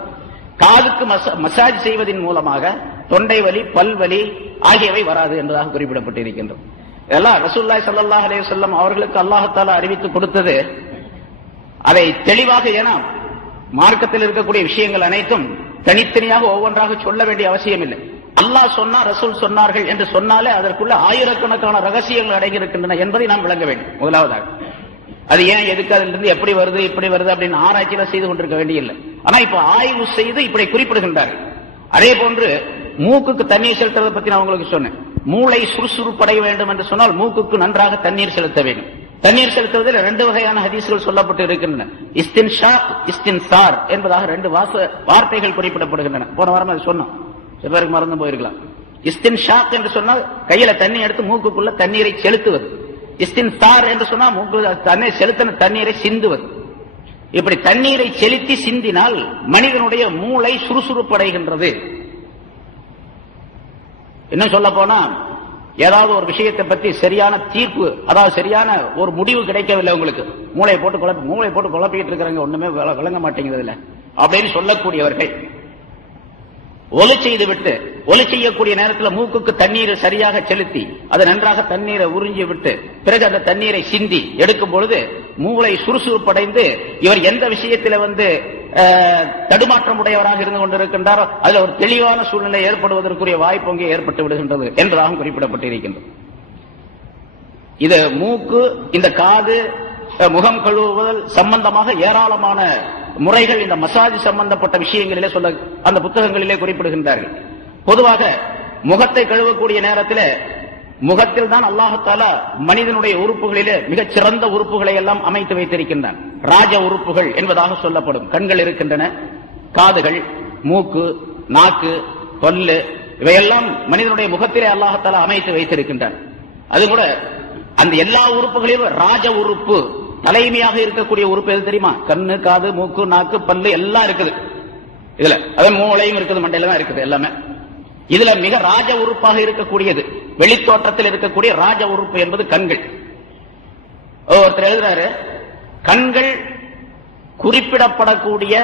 காதுக்கு மசாஜ் செய்வதன் மூலமாக தொண்டை வலி, பல்வலி ஆகியவை வராது என்பதாக குறிப்பிடப்பட்டிருக்கின்றது. இதெல்லாம் ரசூலுல்லாஹி ஸல்லல்லாஹு அலைஹி வஸல்லம் அவர்களுக்கு அல்லாஹ் தஆலா அறிவித்து கொடுத்தது. அதை தெளிவாக, ஏன்னா மார்க்கத்தில் இருக்கக்கூடிய விஷயங்கள் அனைத்தும் தனித்தனியாக ஒவ்வொன்றாக சொல்ல வேண்டிய அவசியம் இல்லை. அல்லாஹ் சொன்னா, ரசூல் சொன்னார்கள் என்று சொன்னாலே அதற்குள்ள ஆயிரக்கணக்கான ரகசியங்கள் அடங்கியிருக்கின்றன என்பதை நாம் விளங்க வேண்டும். முதலாவதாக அது ஏன், எதுக்கு, அதிலிருந்து எப்படி வருது, இப்படி வருது அப்படின்னு ஆராய்ச்சியில செய்து கொண்டிருக்க வேண்டியதில்லை. ஆனா இப்ப ஆய்வு செய்து இப்படி குறிப்பிடுகின்றார்கள். அதே போன்று மூக்குக்கு தண்ணீர் செலுத்துறதை பத்தி நான் உங்களுக்கு சொன்னேன். மூளை சுறுசுறுப்படைய வேண்டும் என்று சொன்னால் மூக்குக்கு நன்றாக தண்ணீர் செலுத்த வேண்டும். தண்ணீர் செலுத்துவதில் 2 வகையான ஹதீஸ்கள் சொல்லப்பட்டு இருக்கின்றன. இஸ்தின்ஷாக், இஸ்தின்சார் என்பதாக 2 வார்த்தைகள் குறிப்பிடப்படுகின்றன. போன வாரம் அது சொன்னோம், சில பேருக்கு மறந்து போயிருக்கலாம். இஸ்தின்ஷாக் என்று சொன்னால் கையில தண்ணி எடுத்து மூக்குக்குள்ள தண்ணீரை செலுத்துவது. இஸ்தின்சார் என்று சொன்னால் மூக்கு செலுத்தின தண்ணீரை சிந்துவது. இப்படி தண்ணீரை செலுத்தி சிந்தினால் மனிதனுடைய மூளை சுறுசுறுப்படைகின்றது. என்ன சொல்ல போனா, ஏதாவது ஒரு விஷயத்தை பற்றி சரியான தீர்ப்பு, அதாவது சரியான ஒரு முடிவு கிடைக்கவில்லை உங்களுக்கு, மூளை போட்டு குழப்பிட்டு இருக்கிறாங்க, ஒண்ணுமே விளங்க மாட்டேங்குது அப்படின்னு சொல்லக்கூடியவர்கள் ஒலி செய்து விட்டு, ஒலி செய்யக்கூடிய நேரத்தில் மூக்குக்கு தண்ணீரை சரியாக செலுத்தி அது நன்றாக தண்ணீரை உறிஞ்சி விட்டு பிறகு அந்த தண்ணீரை சிந்தி எடுக்கும் பொழுது மூளை சுறுசுறுப்படைந்து இவர் எந்த விஷயத்தில் தடுமாற்றம் உடையவராக இருந்து கொண்டிருக்கின்றாரோ அதுல ஒரு தெளிவான சூழ்நிலை ஏற்படுவதற்குரிய வாய்ப்பு அங்கே ஏற்பட்டு விடுகின்றது என்பதாக குறிப்பிடப்பட்டிருக்கின்றது. இது மூக்கு, இந்த காது, முகம் கழுவுவதல் சம்பந்தமாக ஏராளமான முறைகள் இந்த மசாஜ் சம்பந்தப்பட்ட விஷயங்களிலே சொல்ல அந்த புத்தகங்களிலே குறிப்பிடுகின்றார்கள். பொதுவாக முகத்தை கழுவக்கூடிய நேரத்தில் முகத்தில் தான் அல்லாஹ் தஆலா மனிதனுடைய உறுப்புகளிலே மிகச் சிறந்த உறுப்புகளை எல்லாம் அமைத்து வைத்திருக்கின்றான். ராஜ உறுப்புகள் என்பதாக சொல்லப்படும் கண்கள் இருக்கின்றன, காதுகள், மூக்கு, நாக்கு, பல்லு, இவையெல்லாம் மனிதனுடைய முகத்திலே அல்லாஹ் தஆலா அமைத்து வைத்திருக்கின்றான். அது கூட அந்த எல்லா உறுப்புகளிலும் ராஜ உறுப்பு, தலைமையாக இருக்கக்கூடிய உறுப்பு எது தெரியுமா? கண்ணு, காது, மூக்கு, நாக்கு, பல்லு எல்லாம் இருக்குது இதுல. அதான் மூளையும் இருக்குது, மண்டையில தான் இருக்குது எல்லாமே. இதுல மிக ராஜ உறுப்பாக இருக்கக்கூடியது, வெளித்தோற்றத்தில் இருக்கக்கூடிய ராஜ உறுப்பு என்பது கண்கள். ஒருத்தர் எழுதுறாரு, கண்கள் குறிப்பிடப்படக்கூடிய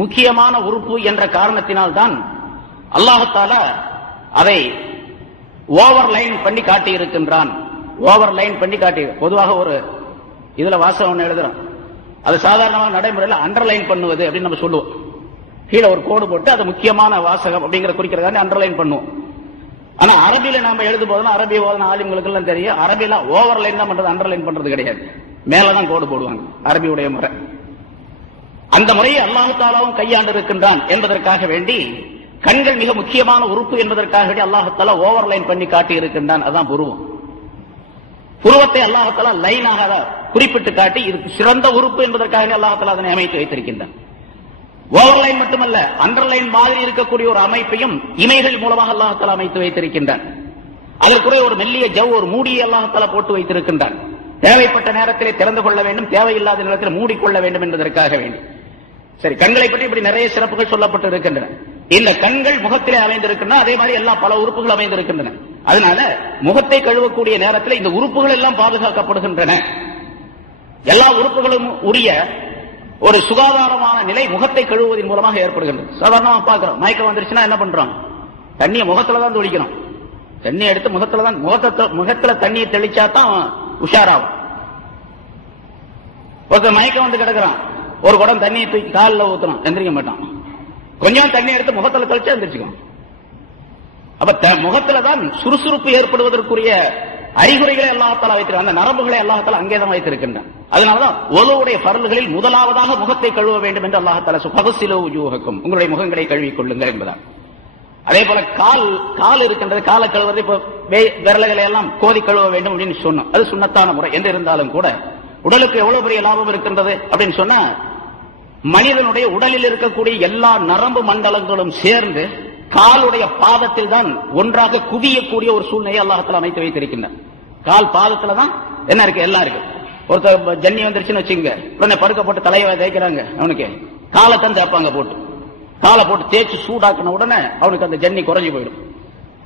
முக்கியமான உறுப்பு என்ற காரணத்தினால்தான் அல்லாஹ் தஆலா அதை ஓவர்லைன் பண்ணி காட்டி இருக்கின்றான். ஓவர் லைன் பண்ணி காட்டி, பொதுவாக ஒரு இதுல வாசகம் ஒன்று எழுதுறோம், அது சாதாரணமாக நடைமுறையில் அண்டர்லைன் பண்ணுவது அப்படின்னு நம்ம சொல்லுவோம். கீழே ஒரு கோடு போட்டு அது முக்கியமான வாசகம் அப்படிங்கிற குறிக்கிறதா அண்டர்லைன் பண்ணுவோம். ஆனா அரபியில நாம எழுதும் போதுலாம், அரபி ஓதன ஆலிம்களுக்கு எல்லாம் தெரியும், அரபியில ஓவர்லைன் தான் பண்றது, அண்டர்லைன் பண்றது கிடையாது. மேலதான் கோடு போடுவாங்க, அரபியுடைய முறை. அந்த முறையை அல்லாஹு தாலாவும் கையாண்டு இருக்கின்றான் என்பதற்காக வேண்டி, கண்கள் மிக முக்கியமான உறுப்பு என்பதற்காக வேண்டி அல்லாஹு தாலா ஓவர்லைன் பண்ணி காட்டி இருக்கின்றான். அதுதான் புருவம். புருவத்தை அல்லாஹு தாலா லைனாக குறிப்பிட்டு காட்டி இது சிறந்த உறுப்பு என்பதற்காக அல்லாஹு தாலா அதனை அமைத்து வைத்திருக்கின்றான். ஓவர்லைன் மட்டுமல்ல, அண்டர்லைன் மாதிரி இருக்கக்கூடிய ஒரு அமைப்பையும் இமைகள் மூலமாக அல்லாஹ் தஆலா அமைத்து வைத்திருக்கின்றான். அதற்குரிய ஒரு மெல்லிய ஜவ், ஒரு மூடியை அல்லாஹ் தஆலா போட்டு வைத்திருக்கின்றான். தேவைப்பட்ட நேரத்திலே திறந்து கொள்ள வேண்டும், தேவையில்லாத நேரத்தில் மூடிக்கொள்ள வேண்டும் என்பதற்காக வேண்டி. சரி, கண்களை பற்றி இப்படி நிறைய சிறப்புகள் சொல்லப்பட்டு இருக்கின்றன. இந்த கண்கள் முகத்திலே அமைந்திருக்கின்றன, அதே மாதிரி எல்லா பல உறுப்புகள் அமைந்திருக்கின்றன. அதனால முகத்தை கழுவக்கூடிய நேரத்தில் இந்த உறுப்புகள் எல்லாம் பாதுகாக்கப்படுகின்றன. எல்லா உறுப்புகளும் உரிய ஒரு சுகாதாரமான நிலை முகத்தை கழுவுவதன் மூலமாக ஏற்படுகின்றது. சாதாரணமா பார்க்கிறோம், மயக்கம் வந்துருச்சுன்னா என்ன பண்றோம்? தண்ணியை முகத்துல தான் தொளிக்கணும். தண்ணி எடுத்து முகத்துல தான், முகத்துல தண்ணியை தெளிச்சா தான் உஷாராகும். ஒருத்தர் மயக்கம் வந்து கிடக்குறான், ஒரு குடம் தண்ணியை தூக்கி காலில் ஊத்துறோம், எந்திரிக்க மாட்டான். கொஞ்சம் தண்ணி எடுத்து முகத்துல தெளிச்சா எந்திரிச்சுக்கணும். அப்ப முகத்துல தான் சுறுசுறுப்பு ஏற்படுவதற்குரிய அறிகுறிகளை அல்லாஹ்தாலா வைத்திருக்க, அந்த நரம்புகளை அல்லாஹ்தாலா அங்கேதான் வைத்திருக்கின்றான். அதனாலதான் ஒலுவுடைய பரல்களில் முதலாவதாக முகத்தை கழுவ வேண்டும் என்று அல்லாஹ்தாலா ஃபக்ஸிலூ வுஜூஹக்கும், உங்களுடைய முகங்களை கழுவிக் கொள்ளுங்கள் என்பதான். அதே போல கால் இருக்கின்றது, காலை கழுவது, இப்ப விரல்களை எல்லாம் கோதி கழுவ வேண்டும் அப்படின்னு சொன்னோம். அது சுன்னத்தான முறை என்று இருந்தாலும் கூட உடலுக்கு எவ்வளவு பெரிய லாபம் இருக்கின்றது அப்படின்னு சொன்னா, மனிதனுடைய உடலில் இருக்கக்கூடிய எல்லா நரம்பு மண்டலங்களும் சேர்ந்து காலுடைய பாதத்தில் தான் ஒன்றாக குவியக்கூடிய ஒரு சூழ்நிலையை அல்லாஹ்தாலா அமைத்து வைத்திருக்கின்றான். கால் பாதத்துல தான் என்ன இருக்கு, எல்லாம் இருக்கு. ஒருத்தர் ஜன்னி வந்துருச்சுன்னு வச்சுங்க, உடனே படுக்க போட்டு தலையை தேய்க்கிறாங்க, அவனுக்கு காலை தான் தேய்ப்பாங்க, போட்டு காலை போட்டு தேய்ச்சி சூடாக்கின உடனே அவனுக்கு அந்த ஜன்னி குறைஞ்சு போயிடும்.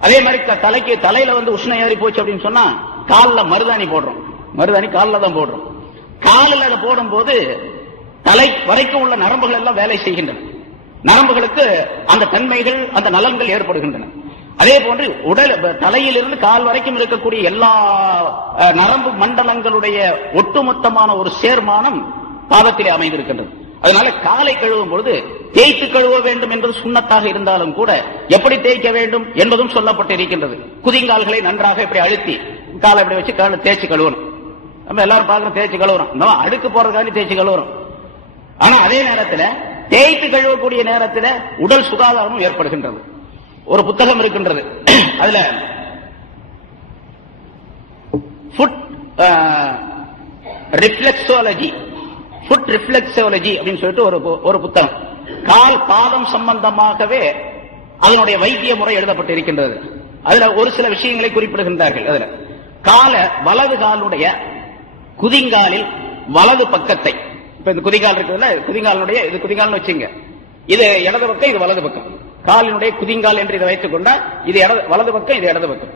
அதே மாதிரி தலையில வந்து உஷ்ணம் ஏறி போச்சு அப்படின்னு சொன்னா காலில் மருதாணி போடுறோம், மருதாணி காலில் தான் போடுறோம். காலில் அதை போடும் போது தலை வரைக்கும் உள்ள நரம்புகள் எல்லாம் வேலை செய்கின்றன. நரம்புகளுக்கு அந்த தன்மைகள், அந்த நலன்கள் ஏற்படுகின்றன. அதே போன்று உடல் தலையிலிருந்து கால் வரைக்கும் இருக்கக்கூடிய எல்லா நரம்பு மண்டலங்களுடைய ஒட்டுமொத்தமான ஒரு சேர்மானம் பாதத்திலே அமைந்திருக்கின்றது. அதனால காலை கழுவும் பொழுது தேய்த்து கழுவ வேண்டும் என்பது சுண்ணத்தாக இருந்தாலும் கூட எப்படி தேய்க்க வேண்டும் என்பதும் சொல்லப்பட்டு இருக்கின்றது. குதிங்கால்களை நன்றாக இப்படி அழுத்தி காலை இப்படி வச்சு காலை தேய்ச்சி கழுவணும். நம்ம எல்லாரும் பார்க்கணும், தேய்ச்சி கழுவுறோம், நம்ம அடுக்கு போறதுக்காண்டி தேய்ச்சி கழுவுறோம். ஆனா அதே நேரத்தில் தேய்த்து கழுவக்கூடிய நேரத்தில் உடல் சுகாதாரமும் ஏற்படுகின்றது. ஒரு புத்தகம் இருக்கின்றது, அதுல ஃபுட் ரிஃப்ளெக்ஸாலஜி அப்படின்னு சொல்லிட்டு ஒரு புத்தகம், கால் பாதம் சம்பந்தமாகவே அதனுடைய வைத்திய முறை எழுதப்பட்டு இருக்கின்றது. அதுல ஒரு சில விஷயங்களை குறிப்பிடுகின்றார்கள். அதுல வலது காலுடைய குதிங்காலில் வலது பக்கத்தை, இப்ப இந்த குதிங்கால் இருக்குதுல்ல, குதிங்காலுடைய இது குதிங்கால்னு வச்சுங்க, இது இடது பக்கம், இது வலது பக்கம். காலினுடைய குதிங்கால் என்று இதை வைத்துக் கொண்டா இது வலது பக்கம், இது இடது பக்கம்.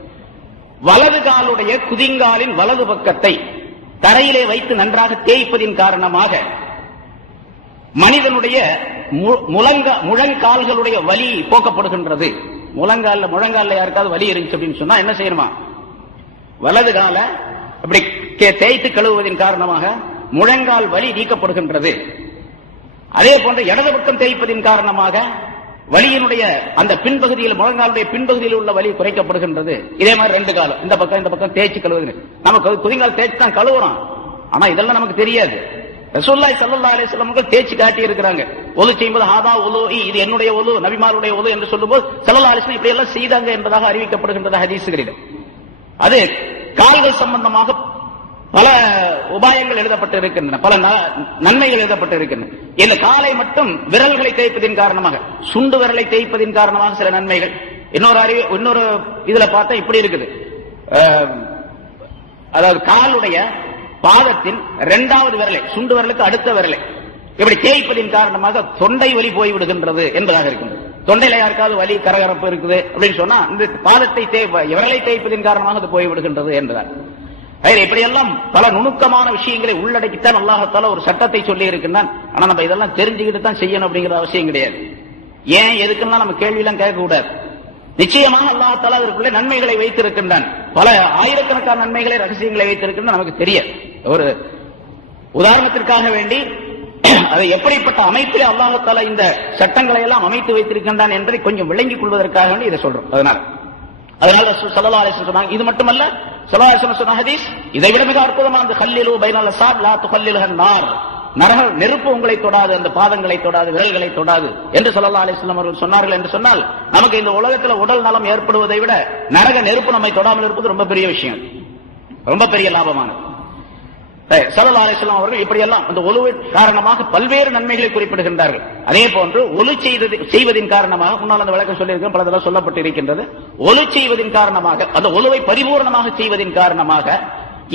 வலது காலுடைய குதிங்காலின் வலது பக்கத்தை தரையிலே வைத்து நன்றாக தேய்ப்பதின் காரணமாக மனிதனுடைய முழங்கால்களுடைய வலி போக்கப்படுகின்றது. முழங்கால யாருக்காவது வலி இருந்துச்சு அப்படின்னு சொன்னா என்ன செய்யணுமா, வலது கால அப்படி தேய்த்து கழுவுவதன் காரணமாக முழங்கால் வலி நீக்கப்படுகின்றது. அதே போன்ற இடது பக்கம் தேய்ப்பதின் காரணமாக வலியினுடைய அந்த பின்பகுதியில், முழங்காலுடைய பின்பகுதியில் உள்ள வலி குறைக்கப்படுகின்றது. இதே மாதிரி ரெண்டு காலம், இந்த பக்கம் தேய்ச்சி கழுவுது. நம்ம குதிங்கால் தேய்ச்சி தான் கழுவுறோம், ஆனா இதெல்லாம் நமக்கு தெரியாது. ரசூலுல்லாஹி ஸல்லல்லாஹு அலைஹி வஸல்லம் தேய்ச்சி காட்டி இருக்கிறாங்க. ஒது செய்யும்போது ஹாதா உலூஇ, இது என்னுடைய ஒது, நபிமாருடைய ஒது என்று சொல்லும்போது ஸல்லல்லாஹு அலைஹி வஸல்லம் இப்படி எல்லாம் செய்தாங்க என்பதாக அறிவிக்கப்படுகின்றது ஹதீஸ்களில். அது கால்கள் சம்பந்தமாக பல உபாயங்கள் எழுதப்பட்டு இருக்கின்றன, பல நன்மைகள் எழுதப்பட்டு இருக்கின்றன. இந்த காலை மட்டும் விரல்களை தேய்ப்பதின் காரணமாக, சுண்டு விரலை தேய்ப்பதின் காரணமாக சில நன்மைகள். இன்னொரு இதுல பார்த்தா இப்படி இருக்குது, அதாவது காலுடைய பாதத்தின் இரண்டாவது விரலை, சுண்டு விரலுக்கு அடுத்த விரலை இப்படி தேய்ப்பதின் காரணமாக தொண்டை வலி போய்விடுகின்றது என்பதாக இருக்கின்றது. தொண்டையில யாருக்காவது வலி கரகரப்பு இருக்குது அப்படின்னு சொன்னா இந்த பாதத்தை விரலை தேய்ப்பதின் காரணமாக அது போய்விடுகின்றது என்பதால். இப்படியெல்லாம் பல நுணுக்கமான விஷயங்களை உள்ளடக்கித்தான் அல்லாஹ்தாலா ஒரு சட்டத்தை சொல்லி இருக்கின்றான். ஆனா நம்ம இதெல்லாம் தெரிஞ்சுக்கிட்டு தான் செய்யணும் அப்படிங்கிற அவசியம் கிடையாது. ஏன் எதுக்குன்னா நம்ம கேள்வி எல்லாம் கேட்க கூடாது. நிச்சயமாக அல்லாஹ் தஆலா அதற்குள்ளே நன்மைகளை வைத்திருக்கின்றான். பல ஆயிரக்கணக்கான நன்மைகளை, ரகசியங்களை வைத்திருக்கின்றான். நமக்கு தெரியாது. ஒரு உதாரணத்திற்காக வேண்டி அதை எப்படிப்பட்ட அமைப்பில் அல்லாஹ் தஆலா இந்த சட்டங்களை எல்லாம் அமைத்து வைத்திருக்கின்றான் என்பதை கொஞ்சம் விளங்கிக் கொள்வதற்காக வேண்டி இதை சொல்றோம். அதனால ரசூல் ஸல்லல்லாஹு அலைஹி வஸல்லம் சொன்னாங்க. இது மட்டுமல்ல, ஸல்லல்லாஹு அலைஹி வஸல்லம் சொன்ன ஹதீஸ் இதை விட மிக அற்புதமானது. கல்லிலு பைனல் அஸாப் லா துகல்லிலுஹன் நார். நெருப்பு உங்களை தொடாது, அந்த பாதங்களை தொடாது, விரல்களை தொடாது என்று ஸல்லல்லாஹு அலைஹி வஸல்லம் அவர்கள் சொன்னார்கள். என்று சொன்னால் நமக்கு இந்த உலகத்தில் உடல் நலம் ஏற்படுவதை விட நரக நெருப்பு நம்மை தொடாமல் இருப்பது ரொம்ப பெரிய விஷயம், ரொம்ப பெரிய லாபமானது. ஸல்லல்லாஹு அலைஹி வஸல்லம் அவர்கள் இப்படியெல்லாம் அந்த ஒலுவின் காரணமாக பல்வேறு நன்மைகளை குறிப்பிடுகின்றார்கள். அதே போன்று ஒலு செய்வதின் காரணமாக, முன்னால் அந்த விளக்கம் சொல்லியிருக்கேன், பலதெல்லாம் சொல்லப்பட்டு இருக்கின்றது. ஒலு செய்வதின் காரணமாக, அந்த ஒலுவை பரிபூர்ணமாக செய்வதின் காரணமாக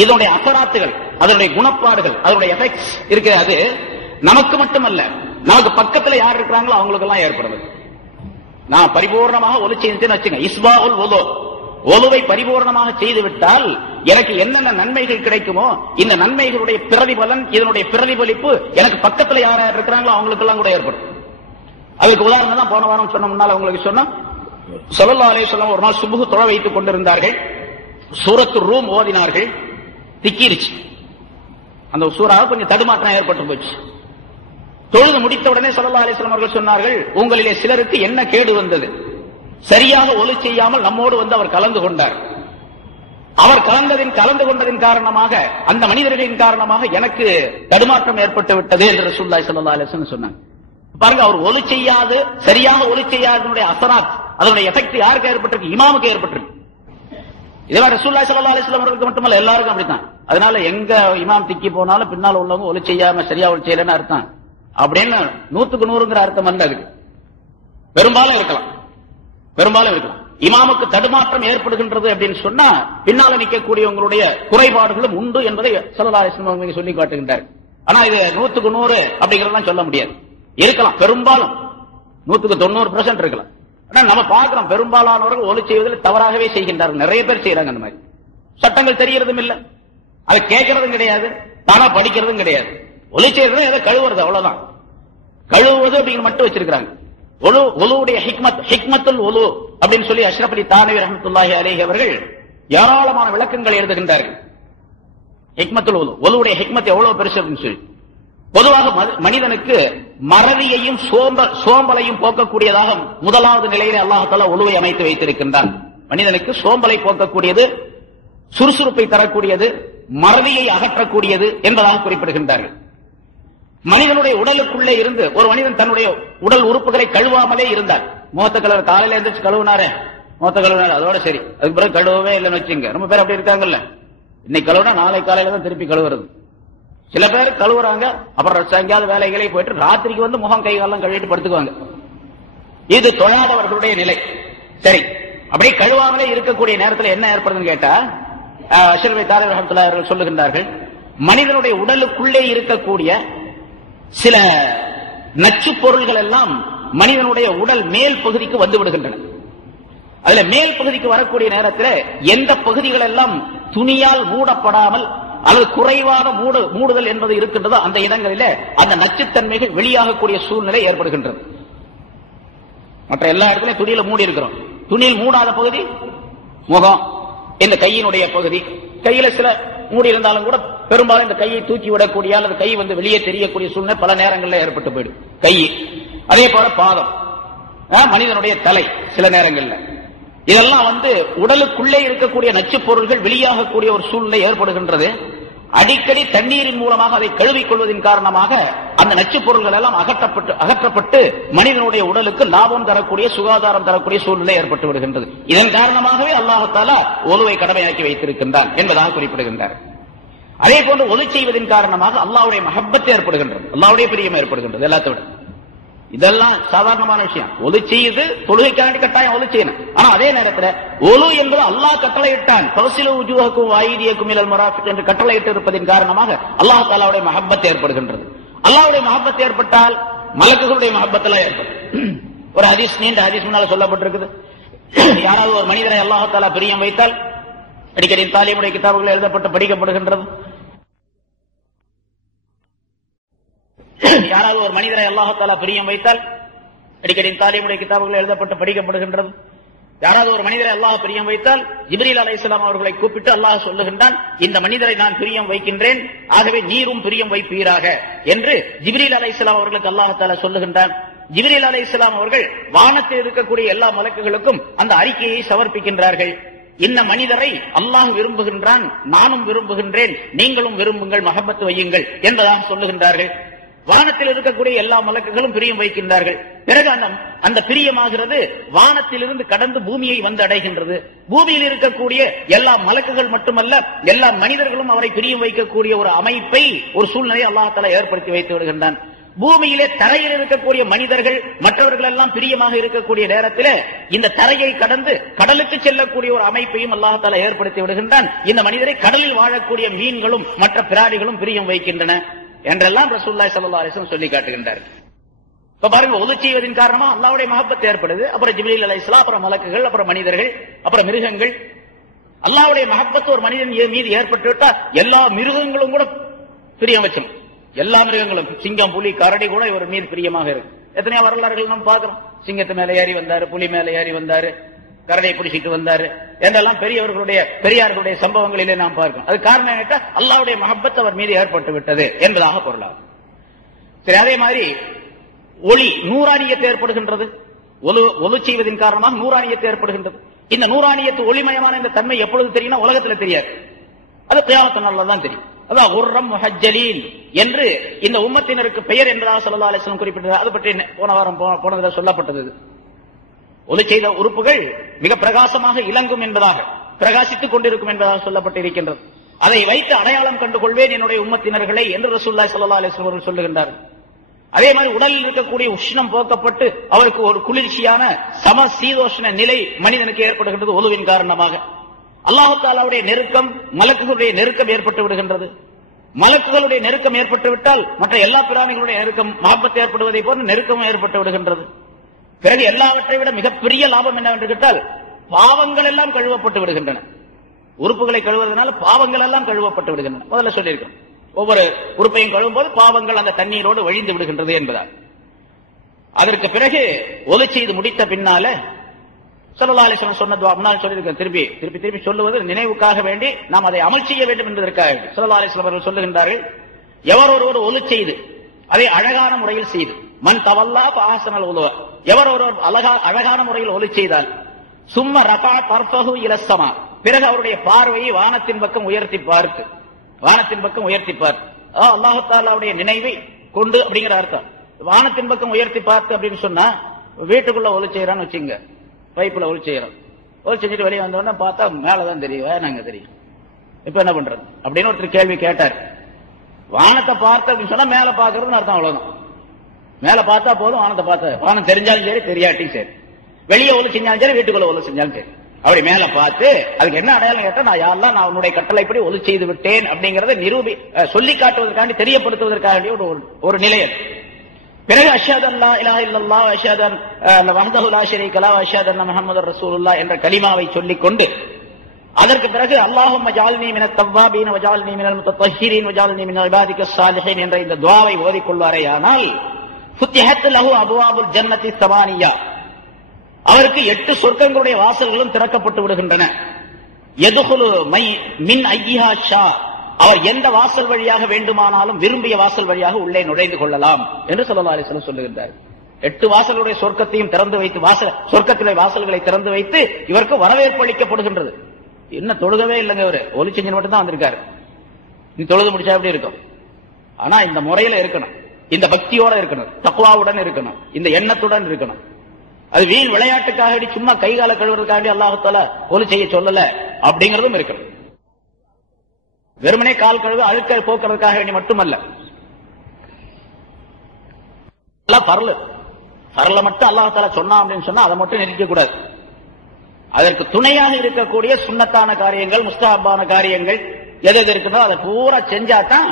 இதனுடைய அசராத்துகள், அதனுடைய குணப்பாடுகள், அதனுடைய எஃபெக்ட்ஸ் இருக்கிறது. அது நமக்கு மட்டுமல்ல, நமக்கு பக்கத்தில் யார் இருக்கிறாங்களோ அவங்களுக்கு எல்லாம் ஏற்படுது. நான் பரிபூர்ணமாக ஒலு செய்துன்னு வச்சுங்க, இஸ்பாஉல் வுது, ஒலுவை பரிபூர்ணமாக செய்துவிட்டால் எனக்கு என்னென்ன நன்மைகள் கிடைக்குமோ இந்த நன்மைகளுடைய பிரதிபலன், இதனுடைய பிரதிபலிப்பு எனக்கு பக்கத்தில் யார் யார் இருக்கிறாங்களோ அவங்களுக்கு எல்லாம் கூட ஏற்படும். அதுக்கு உதாரணம் தான் போன வாரம் சொன்ன, முன்னால் உங்களுக்கு சொன்னோம். ஸல்லல்லாஹு அலைஹி வஸல்லம் ஒரு நாள் சுபஹ் தொழ வைத்துக் கொண்டிருந்தார்கள். சூரத்து ரூம் ஓதினார்கள். திக்கிருச்சு, அந்த சூறாவுக்கு கொஞ்சம் தடுமாற்றம் ஏற்பட்டு போச்சு. தொழுது முடித்த உடனே ஸல்லல்லாஹு அலைஹி வஸல்லம் அவர்கள் சொன்னார்கள், உங்களிலே சிலருக்கு என்ன கேடு வந்தது? சரியாக ஒலு செய்யாமல் நம்மோடு வந்து அவர் கலந்து கொண்டார். அவர் கலந்து கொண்டதின் காரணமாக, அந்த மனிதர்களின் காரணமாக எனக்கு தடுமாற்றம் ஏற்பட்டு விட்டது என்று ரசூலுல்லாஹி ஸல்லல்லாஹு அலைஹி வஸல்லம் சொன்னாங்க. பாருங்க, அவர் ஒலு செய்யாது, சரியாக ஒலு செய்யாதனுடைய அசராத், அதனுடைய எஃபெக்ட் யாருக்கு ஏற்பட்டிருக்கு? இமாமுக்கு ஏற்பட்டிருக்கு. இதெல்லாம் ரசூலுல்லாஹி ஸல்லல்லாஹு அலைஹி வஸல்லம் அவர்களுக்கு மட்டுமல்ல, எல்லாருக்கும் அப்படித்தான். அதனால எங்க இமாம் திக்கி போனாலும் பின்னால் உள்ளவங்க ஒலு செய்யாம சரியா ஒலு செய்யலன்னு அர்த்தம் அப்படின்னு 100க்கு 100ங்கிற அர்த்தம் அல்ல. அதுக்கு பெரும்பாலும் இருக்கலாம். இமாமுக்கு தடுமாற்றம் ஏற்படுகின்றது அப்படின்னு சொன்னா பின்னால நிற்கக்கூடியவங்களுடைய குறைபாடுகளும் உண்டு என்பதை ஸல்லல்லாஹு அலைஹி வஸல்லம் சொல்லி காட்டுகின்றார். ஆனா இது 100க்கு 100 அப்படிங்கறதெல்லாம் சொல்ல முடியாது. இருக்கலாம், பெரும்பாலும் 100க்கு 90% இருக்கலாம். ஆனா நம்ம பார்க்கிறோம், பெரும்பாலானவர்கள் ஒலு செய்வதில் தவறாகவே செய்கின்றார்கள். நிறைய பேர் செய்யறாங்க. அந்த மாதிரி சட்டங்கள் தெரியறதும் இல்ல, அதை கேட்கறதும் கிடையாது, தானா படிக்கிறதும் கிடையாது. ஒலு செய்யறது ஏதோ கழுவுறது, அவ்வளவுதான். கழுவுவது அப்படிங்கிற மட்டும் வச்சிருக்காங்க. ஒலுவுடைய ஹிக்மத்துல் ஒலு அப்படின்னு சொல்லி அஷ்ரஃப் அலி தானவி ரஹ்மத்துல்லாஹி அலைஹி அவர்கள் ஏராளமான விளக்கங்கள் எழுதுகின்றார்கள். ஹிக்மத்துல் ஒலு, ஒலுவுடைய ஹிக்மத் எவ்வளவு பெருசு அப்படின்னு சொல்லி. பொதுவாக மனிதனுக்கு மறதியையும் சோம்பலையும் போக்கக்கூடியதாக முதலாவது நிலையிலே அல்லாஹ் தஆலா ஒலுவை அமைத்து வைத்திருக்கின்றான். மனிதனுக்கு சோம்பலை போக்கக்கூடியது, சுறுசுறுப்பை தரக்கூடியது, மறதியை அகற்றக்கூடியது என்பதாக குறிப்பிடுகின்றார்கள். மனிதனுடைய உடலுக்குள்ளே இருந்து ஒரு மனிதன் தன்னுடைய உடல் உறுப்புகளை கழுவாமலே இருந்தார். முகத்த கழுவ காலையில எந்திரிச்சு கழுவுனாரே, முகத்த கழுவுனாரு, அதோட சரி. அதுக்கு பிறகு கழுவவே இல்லைன்னு வச்சுங்க. ரொம்ப பேர் அப்படி இருக்காங்கல்ல. இன்னைக்கு கழுவுனா நாளை காலையில தான் திருப்பி கழுவுறது. சில பேர் கழுவுறாங்க, அப்புறம் எங்கேயாவது வேலைகளை போயிட்டு ராத்திரிக்கு வந்து முகம் கை காலம் கழுவிட்டு படுத்துக்குவாங்க. இது தொழாதவர்களுடைய நிலை. சரி, அப்படியே கழுவாமலே இருக்கக்கூடிய நேரத்தில் என்ன ஏற்படுதுன்னு கேட்டா, அஷ்ரஃப் அலி தானவி ரஹ்மத்துல்லாஹி அவர்கள் சொல்லுகின்றார்கள், மனிதனுடைய உடலுக்குள்ளே இருக்கக்கூடிய சில நச்சு பொருள்கள் எல்லாம் மனிதனுடைய உடல் மேல் பகுதிக்கு வந்து விடுகின்றன. அதுல மேல் பகுதிக்கு வரக்கூடிய நேரத்தில் எந்த பகுதிகள் எல்லாம் துணியால் மூடப்படாமல் அல்லது குறைவாக மூடுதல் என்பது இருக்கின்றதோ அந்த இடங்களிலே அந்த நச்சுத்தன்மைகள் வெளியாகக்கூடிய சூழ்நிலை ஏற்படுகின்றது. மற்ற எல்லா இடத்துலையும் துணியில மூடி இருக்கிறோம். துணியில் மூடாத பகுதி முகம், இந்த கையினுடைய பகுதி. கையில சில மூடி இருந்தாலும் கூட பெரும்பாலும் இந்த கையை தூக்கி விடக்கூடிய அல்லது கை வந்து வெளியே தெரியக்கூடிய சூழ்நிலை பல நேரங்களில் ஏற்பட்டு போயிடும். கை, அதே போல பாதம், மனிதனுடைய தலை, சில நேரங்களில் இதெல்லாம் வந்து உடலுக்குள்ளே இருக்கக்கூடிய நச்சு பொருள்கள் வெளியாகக்கூடிய ஒரு சூழ்நிலை ஏற்படுகின்றது. அடிக்கடி தண்ணீரின் மூலமாக அதை கழுவிக் கொள்வதன் காரணமாக அந்த நச்சு பொருள்கள் எல்லாம் அகற்றப்பட்டு மனிதனுடைய உடலுக்கு லாபம் தரக்கூடிய, சுகாதாரம் தரக்கூடிய சூழ்நிலை ஏற்பட்டு விடுகின்றது. இதன் காரணமாகவே அல்லாஹ் தஆலா ஒலுவை கடமையாக்கி வைத்திருக்கின்றான் என்பதாக குறிப்பிடுகின்றார். அதே போன்று ஒலு செய்வதன் காரணமாக அல்லாஹ்வுடைய மஹப்பத் ஏற்படுகின்றது, அல்லாஹ்வுடைய பிரியம் ஏற்படுகின்றது. எல்லாத்தை விட இதெல்லாம் சாதாரணமான விஷயம். ஒலு செய்து தொழுகைக்காண்டி கட்டாயம் ஒலு செய்யணும். ஆனா அதே நேரத்தில் ஒலு என்பது அல்லாஹ் கட்டளையிட்டான். தவசிலு உஜூஹக்கும் வைதியக்கும் இலல் மராஃபிக் என்று கட்டளையிட்டு இருப்பதன் காரணமாக அல்லாஹ் தஆலாவுடைய மஹப்பத் ஏற்படுகின்றது. அல்லாஹ்வுடைய மஹப்பத் ஏற்பட்டால் மலக்குகளுடைய மஹப்பத் எல்லாம் ஏற்படும். ஒரு ஹதீஸ், நீண்ட ஹதீஸ் முன்னால சொல்லப்பட்டிருக்குது. யாராவது ஒரு மனிதரை அல்லாஹ் தஆலா பிரியம் வைத்தால், அடிக்கடி தாலீமுடைய கிதாபுகள் எழுதப்பட்டு படிக்கப்படுகின்றது, யாராவது ஒரு மனிதரை அல்லாஹ் தஆலா பிரியம் வைத்தால், அடிக்கடி தாலீமுடைய கிதாபுகள் எழுதப்பட்டு படிக்கப்படுகின்றது, யாராவது ஒரு மனிதரை அல்லாஹ் பிரியம் வைத்தால் ஜிப்ரீல் அலைஹிஸ்ஸலாம் அவர்களை கூப்பிட்டு அல்லாஹ் சொல்லுகின்றான், இந்த மனிதரை நான் பிரியம் வைக்கின்றேன், ஆகவே நீரும் பிரியம் வைப்பீராக என்று ஜிப்ரீல் அலைஹிஸ்ஸலாம் அவர்களுக்கு அல்லாஹ் தஆலா சொல்லுகின்றான். ஜிப்ரீல் அலைஹிஸ்ஸலாம் அவர்கள் வானத்தில் இருக்கக்கூடிய எல்லா மலக்குகளுக்கும் அந்த அறிக்கையை சமர்ப்பிக்கின்றார்கள். இந்த மனிதரை அல்லாஹ் விரும்புகின்றான், நானும் விரும்புகின்றேன், நீங்களும் விரும்புங்கள், மஹப்பத் வையுங்கள் என்பதாக சொல்லுகின்றார்கள். வானத்தில் இருக்கக்கூடிய எல்லா மலக்குகளும் பிரியம் வைக்கின்றார்கள். பிறகு அந்த பிரியமாகிறது வானத்திலிருந்து கடந்து பூமியை வந்து அடைகின்றது. பூமியில் இருக்கக்கூடிய எல்லா மலக்குகள் மட்டுமல்ல, எல்லா மனிதர்களும் அவரை பிரியம் வைக்கக்கூடிய ஒரு அமைப்பை, ஒரு சூழ்நிலையை அல்லாஹ் தஆலா ஏற்படுத்தி வைத்து விடுகின்றான். பூமியிலே தரையில் இருக்கக்கூடிய மனிதர்கள் மற்றவர்கள் எல்லாம் பிரியமாக இருக்கக்கூடிய நேரத்தில் இந்த தரையை கடந்து கடலுக்கு செல்லக்கூடிய ஒரு அமைப்பையும் அல்லாஹ் தஆலா ஏற்படுத்தி விடுகின்றான். இந்த மனிதரை கடலில் வாழக்கூடிய மீன்களும் மற்ற பிராணிகளும் பிரியம் வைக்கின்றன என்றெல்லாம் ரசூலுல்லாஹி ஸல்லல்லாஹு அலைஹி வஸல்லம் சொல்லி காட்டுகின்றார். இப்ப பாருங்க, ஒது செய்வதன் காரணமா அல்லாஹ்வுடைய மஹப்பத் ஏற்படுது. அப்புறம் ஜிப்ரீல் அலைஹிஸ்ஸலாம், அப்புறம் மலக்குகள், அப்புறம் மனிதர்கள், அப்புறம் மிருகங்கள். அல்லாஹ்வுடைய மஹப்பத் ஒரு மனிதன் மீது ஏற்பட்டு விட்டா எல்லா மிருகங்களும் கூட பிரியம் வச்சிடும். எல்லா மிருகங்களும், சிங்கம், புலி, கரடி கூட இவர் மீது பிரியமாக இருக்கு. எத்தனையோ வரலாறுகள் நம்ம பார்க்கிறோம். சிங்கத்து மேல ஏறி வந்தாரு, புலி மேல ஏறி வந்தாரு, கரடியை பிடிச்சிட்டு வந்தாரு என்றெல்லாம் பெரியார்களுடைய சம்பவங்களிலே நாம் பார்க்கிறோம். அது காரணம் கேட்டா அல்லாஹ்வுடைய மஹப்பத் அவர் மீது ஏற்பட்டு விட்டது என்பதாக பொருளாகும். சரி, அதே மாதிரி ஒளி நூறானியத்து ஏற்படுகின்றது. ஒலு செய்வதன் காரணமாக நூறானியத்து ஏற்படுகின்றது. இந்த நூறானியத்து ஒளிமயமான இந்த தன்மை எப்பொழுது தெரியும்? உலகத்தில் தெரியாது, அது கியாமத் நாள்ல தான் தெரியும். அதான் உர்ரம் முஹஜ்ஜலீன் என்று இந்த உம்மத்தினருக்கு பெயர் என்பதாக ஸல்லல்லாஹு அலைஹி வஸல்லம் குறிப்பிட்டது. அது பற்றி போனதில் சொல்லப்பட்டது. ஒளி செய்த உறுப்புகள் மிக பிரகாசமாக இலங்கும் என்பதாக, பிரகாசித்துக் கொண்டிருக்கும் என்பதாக சொல்லப்பட்டிருக்கின்றது. அதை வைத்து அடையாளம் கண்டு கொள்வேன் என்னுடைய உம்மத்தினர்களை என்று ரசூலுல்லாஹி ஸல்லல்லாஹு அலைஹி வஸல்லம் அவர்கள் சொல்லுகின்றார்கள். அதே மாதிரி உடலில் இருக்கக்கூடிய உஷ்ணம் போக்கப்பட்டு அவருக்கு ஒரு குளிர்ச்சியான சம சீதோஷ்ண நிலை மனிதனுக்கு ஏற்படுகின்றது ஒலுவின் காரணமாக. அல்லாஹ் தஆலாவுடைய நெருக்கம், மலக்குகளுடைய நெருக்கம் ஏற்பட்டு விடுகின்றது. மலக்குகளுடைய நெருக்கம் ஏற்பட்டு விட்டால் மற்ற எல்லா பிராணிகளுடைய நெருக்கம், மஹப்பத் ஏற்படுவதை போன்று நெருக்கம் ஏற்பட்டு விடுகின்றது. பிறகு எல்லாவற்றை விட மிகப்பெரிய லாபம் என்னவென்று கேட்டால் பாவங்கள் எல்லாம் கழுவப்பட்டு விடுகின்றன. உறுப்புகளை கழுவுவதனால பாவங்கள் எல்லாம் கழுவப்பட்டு விடுகின்றன. முதல்ல சொல்லியிருக்கோம், ஒவ்வொரு உறுப்பையும் கழுவும் போது பாவங்கள் அந்த தண்ணீரோடு வழிந்து விடுகின்றது என்பதால். அதற்கு பிறகு ஒலி செய்து முடித்த பின்னால ஸல்லல்லாஹு அலைஹி வஸல்லம் சொன்ன துஆ முன்னால் சொல்லியிருக்கேன். திருப்பி சொல்லுவது நினைவுக்காக வேண்டி நாம் அதை அமல் செய்ய வேண்டும் என்பதற்காக ஸல்லல்லாஹு அலைஹி வஸல்லம் அவர்கள் சொல்லுகின்றார்கள், எவர் ஒருவர் ஒலி செய்து அதை அழகான முறையில் செய்து, மன் தவல்லா ஃபஅஹ்ஸனல் உலூ, எவர் ஒருவர் அழகான முறையில் ஒலி செய்தால், சும்ம ரஃபா தர்ஃபஹு இலஸ்ஸமா, பிறகு அவருடைய பார்வையை வானத்தின் பக்கம் உயர்த்தி பார்த்து அல்லாஹ் தஆலாவுடைய நினைவை கொண்டு அப்படிங்கிற அர்த்தம். வானத்தின் பக்கம் உயர்த்தி பார்த்து அப்படின்னு சொன்னா, வீட்டுக்குள்ள ஒலி செய்யறான்னு வச்சுங்க, பைப்புல ஒலி செய்யறோம், ஒலி செஞ்சுட்டு வெளியே வந்தோடனே பார்த்தா மேலதான் தெரியும், நாங்க தெரியும், இப்ப என்ன பண்றது அப்படின்னு ஒருத்தர் கேள்வி கேட்டார். வானத்தை பார்த்து அப்படின்னு சொன்னா மேல பாக்குறதுன்னு அர்த்தம், அவ்வளவுதான். மேல பார்த்தா போதும், வானத்தை பார்த்த, வானம் தெரிஞ்சாலும் சரி தெரியாட்டியும் சரி, வெளியே ஒலி செஞ்சாலும் சரி வீட்டுக்குள்ள ஒலி செஞ்சாலும் சரி, அப்படி மேல பார்த்து அதுக்கு என்ன அடையாளம் கேட்டா, நான் யாரெல்லாம் நான் உன்னுடைய கட்டளைப்படி ஒலி செய்து விட்டேன் அப்படிங்கறத சொல்லி காட்டுவதற்காண்டி, தெரியப்படுத்துவதற்காக ஒரு நிலை. பிறகு அஷ்ஹது அல்லா இலாஹ இல்லல்லாஹ் வ அஷ்ஹது அன்ன வஹ்தஹு லா ஷரீக லஹு வ அஷ்ஹது அன்ன முஹம்மதர் ரசூலுல்லாஹ் என்ற கலிமாவை சொல்லிக் கொண்டு அதற்கு பிறகு அல்லாஹும்ம ஜஅல்னி மினத் தவ்வாபீன் வ ஜஅல்னி மினல் முத்தத்தஹ்ஹிரீன் வ ஜஅல்னி மின் இபாதிக்கஸ் ஸாலிஹீன் என்ற இந்த துஆவை ஓதிக்கொள்வாரேயானால் ஃபுத்திஹத் லஹு அப்வாபுல் ஜன்னத்தி ஸமானியா, அவருக்கு 8 சொர்க்கங்களுடைய வாசல்களும் திறக்கப்பட்டு விடுகின்றன. யதுகுலு மின் ஐயிஹா ஷா, அவர் எந்த வாசல் வழியாக வேண்டுமானாலும் விரும்பிய வாசல் வழியாக உள்ளே நுழைந்து கொள்ளலாம் என்று ஸல்லல்லாஹு அலைஹி வஸல்லம் சொல்லுகின்றார். 8 வாசல்களுடைய சொர்க்கத்தையும் திறந்து வைத்து, சொர்க்கத்திலே வாசல்களை திறந்து வைத்து இவருக்கு வரவேற்பு அளிக்கப்படுகின்றது. என்ன தொழுகவே இல்லைங்க, இவரு ஒலி செஞ்சு மட்டும் தான் வந்திருக்காரு. நீ தொழுது முடிச்சா எப்படி இருக்கும்? ஆனா இந்த முறையில இருக்கணும், இந்த பக்தியோட இருக்கணும், தக்வாவுடன் இருக்கணும், இந்த எண்ணத்துடன் இருக்கணும். அது வீண் விளையாட்டுக்காக சும்மா கைகால கழுவுறதுக்காண்டி அல்லாஹ் தஆலா ஒலி செய்ய சொல்லல அப்படிங்கறதும் இருக்கணும். வெறுமனே கால் கழுவு அழுக்க போக்குறதுக்காக வேண்டி மட்டுமல்ல, பரல மட்டும் அல்லாஹ் தஆலா சொன்னா அப்படின்னு சொன்னா அதை மட்டும் நினைக்க கூடாது. அதற்கு துணையாக இருக்கக்கூடிய சுன்னத்தான காரியங்கள், முஸ்தஹப்பான காரியங்கள் எது இருக்குதோ அதை பூரா செஞ்சாதான்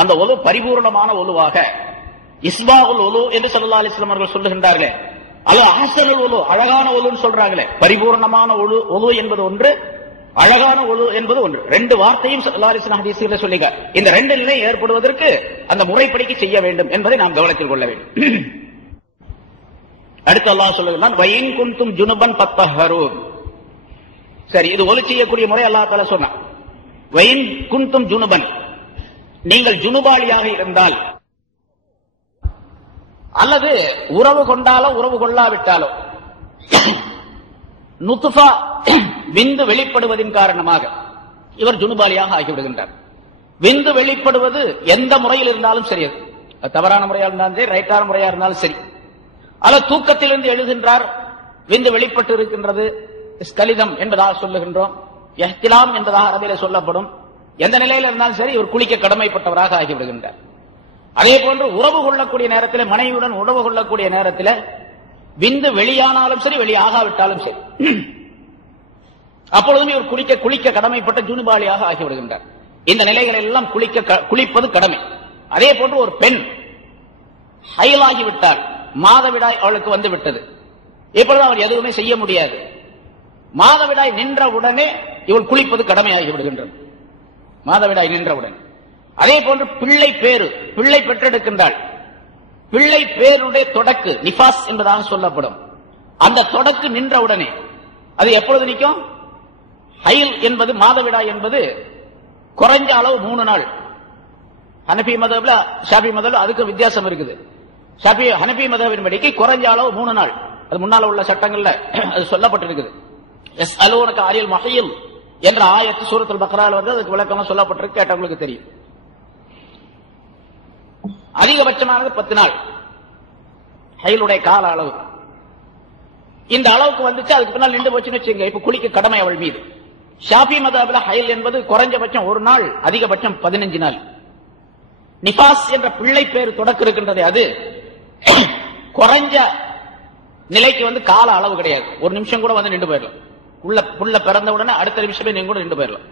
அந்த ஒலு பரிபூர்ணமான ஒலுவாக, இஸ்பாகுல் ஒலு என்று ஸல்லல்லாஹு அலைஹி வஸல்லம் அவர்கள் சொல்லுகின்றார்கள். அல்லது அஹ்ஸனுல் ஒலு, அழகான ஒலுன்னு சொல்றாங்களே, பரிபூர்ணமான ஒலு என்பது ஒன்று, அழகான ஒலு என்பது ஒன்று. 2 வார்த்தையும் ஸல்லல்லாஹு அலைஹி வஸல்லம் ஹதீஸிலே சொல்லிங்க. இந்த 2 நிலை ஏற்படுவதற்கு அந்த முறைப்படிக்கு செய்ய வேண்டும் என்பதை நாம் கவனத்தில் கொள்ள வேண்டும். அடுத்து அல்லாஹ் சொல்லுகிறான் வயின் குன்தும் ஜுனுபன் ஃபத்தஹ்ஹரூன். சரி, இது ஒலி செய்யக்கூடிய முறை அல்லாஹ் தஆலா சொன்னான். வயின் குன்தும் ஜுனுபன், நீங்கள் ஜுனுபாலியாக இருந்தால் அல்லது உறவு கொண்டாலோ உறவு கொள்ளாவிட்டாலோ நுத்ஃபா விந்து வெளிப்படுவதின் காரணமாக இவர் ஜுனுபாலியாக ஆகிவிடுகின்றார். விந்து வெளிப்படுவது எந்த முறையில் இருந்தாலும் சரி, அது தவறான முறையா இருந்தாலும் சரி, ரைட்டான முறையா இருந்தாலும் சரி, அல்லது தூக்கத்திலிருந்து எழுகின்றார், விந்து வெளிப்பட்டு இருக்கின்றது, ஸ்கலிதம் என்பதாக சொல்லுகின்றோம், எஹ்திலாம் என்பதாக அரபியில சொல்லப்படும். எந்த நிலையில் இருந்தாலும் சரி இவர் குளிக்க கடமைப்பட்டவராக ஆகிவிடுகின்றார். அதே போன்று உறவு கொள்ளக்கூடிய நேரத்தில், மனைவியுடன் உறவு கொள்ளக்கூடிய நேரத்தில் விந்து வெளியானாலும் சரி வெளியாகாவிட்டாலும் சரி அப்பொழுதும் இவர் குளிக்க கடமைப்பட்ட ஜுனுபாலியாக ஆகிவிடுகின்றார். இந்த நிலைகள் எல்லாம் குளிப்பது கடமை. அதே போன்று ஒரு பெண் ஹைலாகிவிட்டார், மாதவிடாய் அவளுக்கு வந்து விட்டது, இப்பொழுது அவர் எதுவுமே செய்ய முடியாது. மாதவிடாய் நின்ற உடனே இவள் குளிப்பது கடமையாகி விடுகின்றது, மாதவிடாய் நின்றவுடன். அதே போன்று பிள்ளை பெற்றெடுக்கின்றாள், பிள்ளை பேருடைய தொடக்கு நிஃபாஸ் என்பதாக சொல்லப்படும். அந்த தொடக்கு நின்றவுடனே அது எப்பொழுது நிற்கும்? ஹைல் என்பது, மாதவிடாய் என்பது குறைஞ்ச அளவு 3 நாள். ஹனபி மதப்ல ஷாஃபி மதப்ல அதுக்கு வித்தியாசம் இருக்குது. ஹனபி மதபின் படிக்கு குறைஞ்ச அளவு 3 நாள். அது முன்னால உள்ள சட்டங்கள்ல அது சொல்லப்பட்டிருக்குது. எஸ் அலூனக அனில் மஹீல் என்ற ஆயத்து சூரத்துல் பக்ரால வந்து அதுக்கு விளக்கமா சொல்லப்பட்டிருக்கு, கேட்டவங்களுக்கு தெரியும். அதிகபட்சமானது 10 நாள் ஹைலுடைய கால அளவு. இந்த அளவுக்கு வந்துச்சு, அதுக்கு பின்னால் நின்று போச்சுன்னு வச்சுங்க, இப்ப குளிக்க கடமை அவள் மீது. ஷாஃபி மதபில ஹைல் என்பது குறைஞ்சபட்சம் 1 நாள், அதிகபட்சம் 15 நாள். நிஃபாஸ் என்ற பிள்ளை பேர் தொடக்க இருக்கின்றது, அது குறைஞ்ச நிலைக்கு வந்து கால அளவு கிடையாது. 1 நிமிஷம் கூட வந்து நின்று போயிடலாம். புள்ள பிறந்த உடனே அடுத்த நிமிஷமே நீங்க கூட நின்று போயிடலாம்.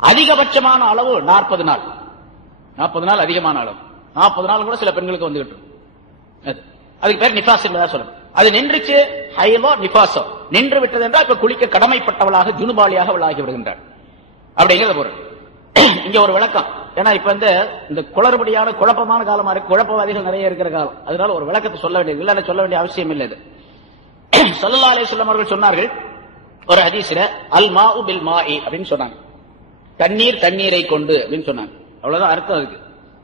அதிகபட்சமான அளவு 40 நாள். 40 நாள் அதிகமான அளவு. 40 நாள் கூட சில பெண்களுக்கு வந்துகிட்டு அதுக்கு பேர் நிஃபாஸ் என்பதா சொல்லணும். அது நின்றுச்சு, ஹைலோ நிஃபாஸோ நின்று விட்டது என்றால் இப்ப குளிக்க கடமைப்பட்டவளாக ஜுனுபாலியாக அவள் ஆகி விடுகின்றாள் அப்படிங்கிறது பொருள். இங்க ஒரு விளக்கம், ஏன்னா இப்ப இந்த குளறுபடியான குழப்பமான காலமா இருக்கு, குழப்பவாதிகள் நிறைய இருக்கிற காலம், அதனால ஒரு விளக்கத்தை சொல்ல வேண்டியது இல்ல, சொல்ல வேண்டிய அவசியம் இல்லை. இது ஸல்லல்லாஹு அலைஹி வஸல்லம் அவர்கள் சொன்னார்கள் ஒரு ஹதீஸ்ல, அல் மாஉ பில் மாஇ அப்படின்னு சொன்னாங்க, தண்ணீர் தண்ணீரை கொண்டு அப்படின்னு சொன்னாங்க. அவ்வளவுதான் அர்த்தம் இருக்கு,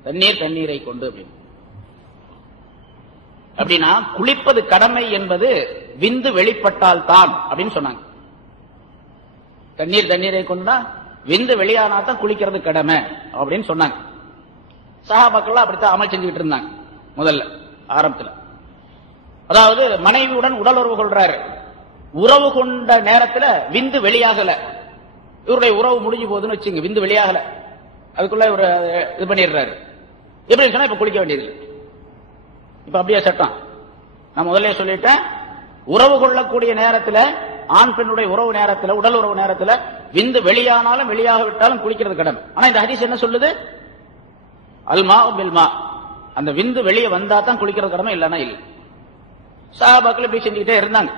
தண்ணீர் தண்ணீரை கொண்டு அப்படின்னு. அப்படின்னா குளிப்பது கடமை என்பது விந்து வெளிப்பட்டால் தான் அப்படின்னு சொன்னாங்க. தண்ணீர் தண்ணீரை கொண்டா விந்து வெளியானா தான் குளிக்கிறது கடமை அப்படின்னு சொன்னாங்க. சஹாபாக்கள் அப்படித்தான் அமல் செஞ்சுக்கிட்டு இருந்தாங்க முதல்ல ஆரம்பத்தில். அதாவது மனைவியுடன் உடல் உறவு கொள்றாரு, உறவு கொண்ட நேரத்தில் விந்து வெளியாகல, இவருடைய உறவு முடிஞ்சு போகுதுன்னு வச்சுங்க, விந்து வெளியாகல, அதுக்குள்ள இவர் இது பண்ணிடுறாரு. எப்படி சொன்னா இப்ப குளிக்க வேண்டியது. இப்ப அப்படியே சட்டம் நான் முதல்ல சொல்லிட்டேன், உறவு கொள்ளக்கூடிய நேரத்தில், ஆண் பெண்ணுடைய உறவு நேரத்தில், உடல் உறவு நேரத்தில் விந்து வெளியானாலும் வெளியாக விட்டாலும் குளிக்கிறது கடமை. ஆனா இந்த ஹதீஸ் என்ன சொல்லுது? அல்மா பில்மா, அந்த விந்து வெளியே வந்தா தான் குளிக்கிறது கடமை, இல்லைன்னா இல்லை. சஹாபாக்கள் இப்படி செஞ்சுக்கிட்டே இருந்தாங்க,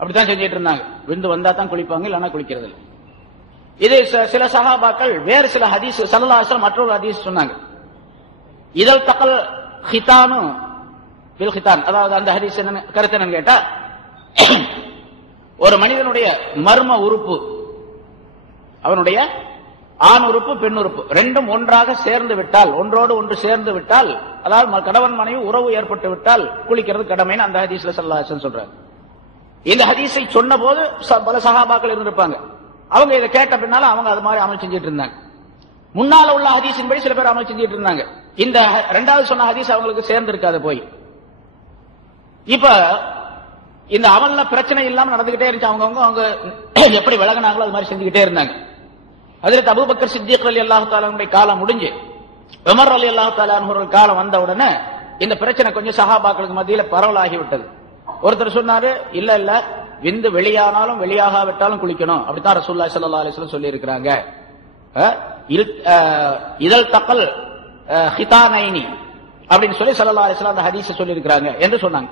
அப்படித்தான் செஞ்சுட்டு இருந்தாங்க. விந்து வந்தா தான் குளிப்பாங்க, இல்லைன்னா குளிக்கிறது இல்லை. இது சில சஹாபாக்கள் வேறு சில ஹதீஸ், ஸல்லல்லாஹு அலைஹி வஸல்லம் மற்றொரு ஹதீஸ் சொன்னாங்க, இதழ் தகல் ஹிதானு பில் ஹிதான். அதாவது அந்த ஹதீஸ் என்ன கருத்து என்னன்னு கேட்டா, ஒரு மனிதனுடைய மர்ம உறுப்பு, அவனுடைய ஆண் உறுப்பு பெண் உறுப்பு ரெண்டும் ஒன்றாக சேர்ந்து விட்டால், ஒன்றோடு ஒன்று சேர்ந்து விட்டால், அதாவது கணவன் மனைவி உறவு ஏற்பட்டு விட்டால் குளிக்கிறது கடமைன்னு அந்த ஹதீஸ்ல ஸல்லல்லாஹு அலைஹி வஸல்லம் சொல்றாங்க. இந்த ஹதீஸை சொன்ன போது பல சஹாபாக்கள் இருந்திருப்பாங்க, அவங்க இதை கேட்ட பின்னால அவங்க அது மாதிரி அமல் செஞ்சுட்டு இருந்தாங்க. முன்னால உள்ள ஹதீஸின் படி சில பேர் அமல் செஞ்சுட்டு இருந்தாங்க. இந்த இரண்டாவது சொன்ன ஹதீஸ் அவங்களுக்கு சேர்ந்து இருக்காது போய். இப்ப இந்த அமல்ல பிரச்சனை இல்லாம நடந்துகிட்டே இருந்துச்சு, அவங்க எப்படி விலகினாங்களோ அது மாதிரி செஞ்சுக்கிட்டே இருந்தாங்க. ஹஜ்ரத் அபூபக்கர் சித்திக் ரலியல்லாஹு தஆலா அன்ஹுடைய காலம் முடிஞ்சு உமர் ரலியல்லாஹு தஆலா அன்ஹுடைய காலம் வந்த உடனே இந்த பிரச்சனை கொஞ்சம் சஹாபாக்களுக்கு மத்தியில பரவலாகி விட்டது. ஒருத்தர் சொன்னாரு, இல்ல இல்ல விந்து வெளியானாலும் வெளியாகாவிட்டாலும் குளிக்கணும், அப்படித்தான் ரசூலுல்லாஹி ஸல்லல்லாஹு அலைஹி வஸல்லம் சொல்லி இருக்கிறாங்க. இதழ் தகல் ஹிதானைனி அப்படின்னு சொல்லி ஸல்லல்லாஹு அலைஹி வஸல்லம் அந்த ஹதீஸை சொல்லி இருக்கிறாங்க என்று சொன்னாங்க.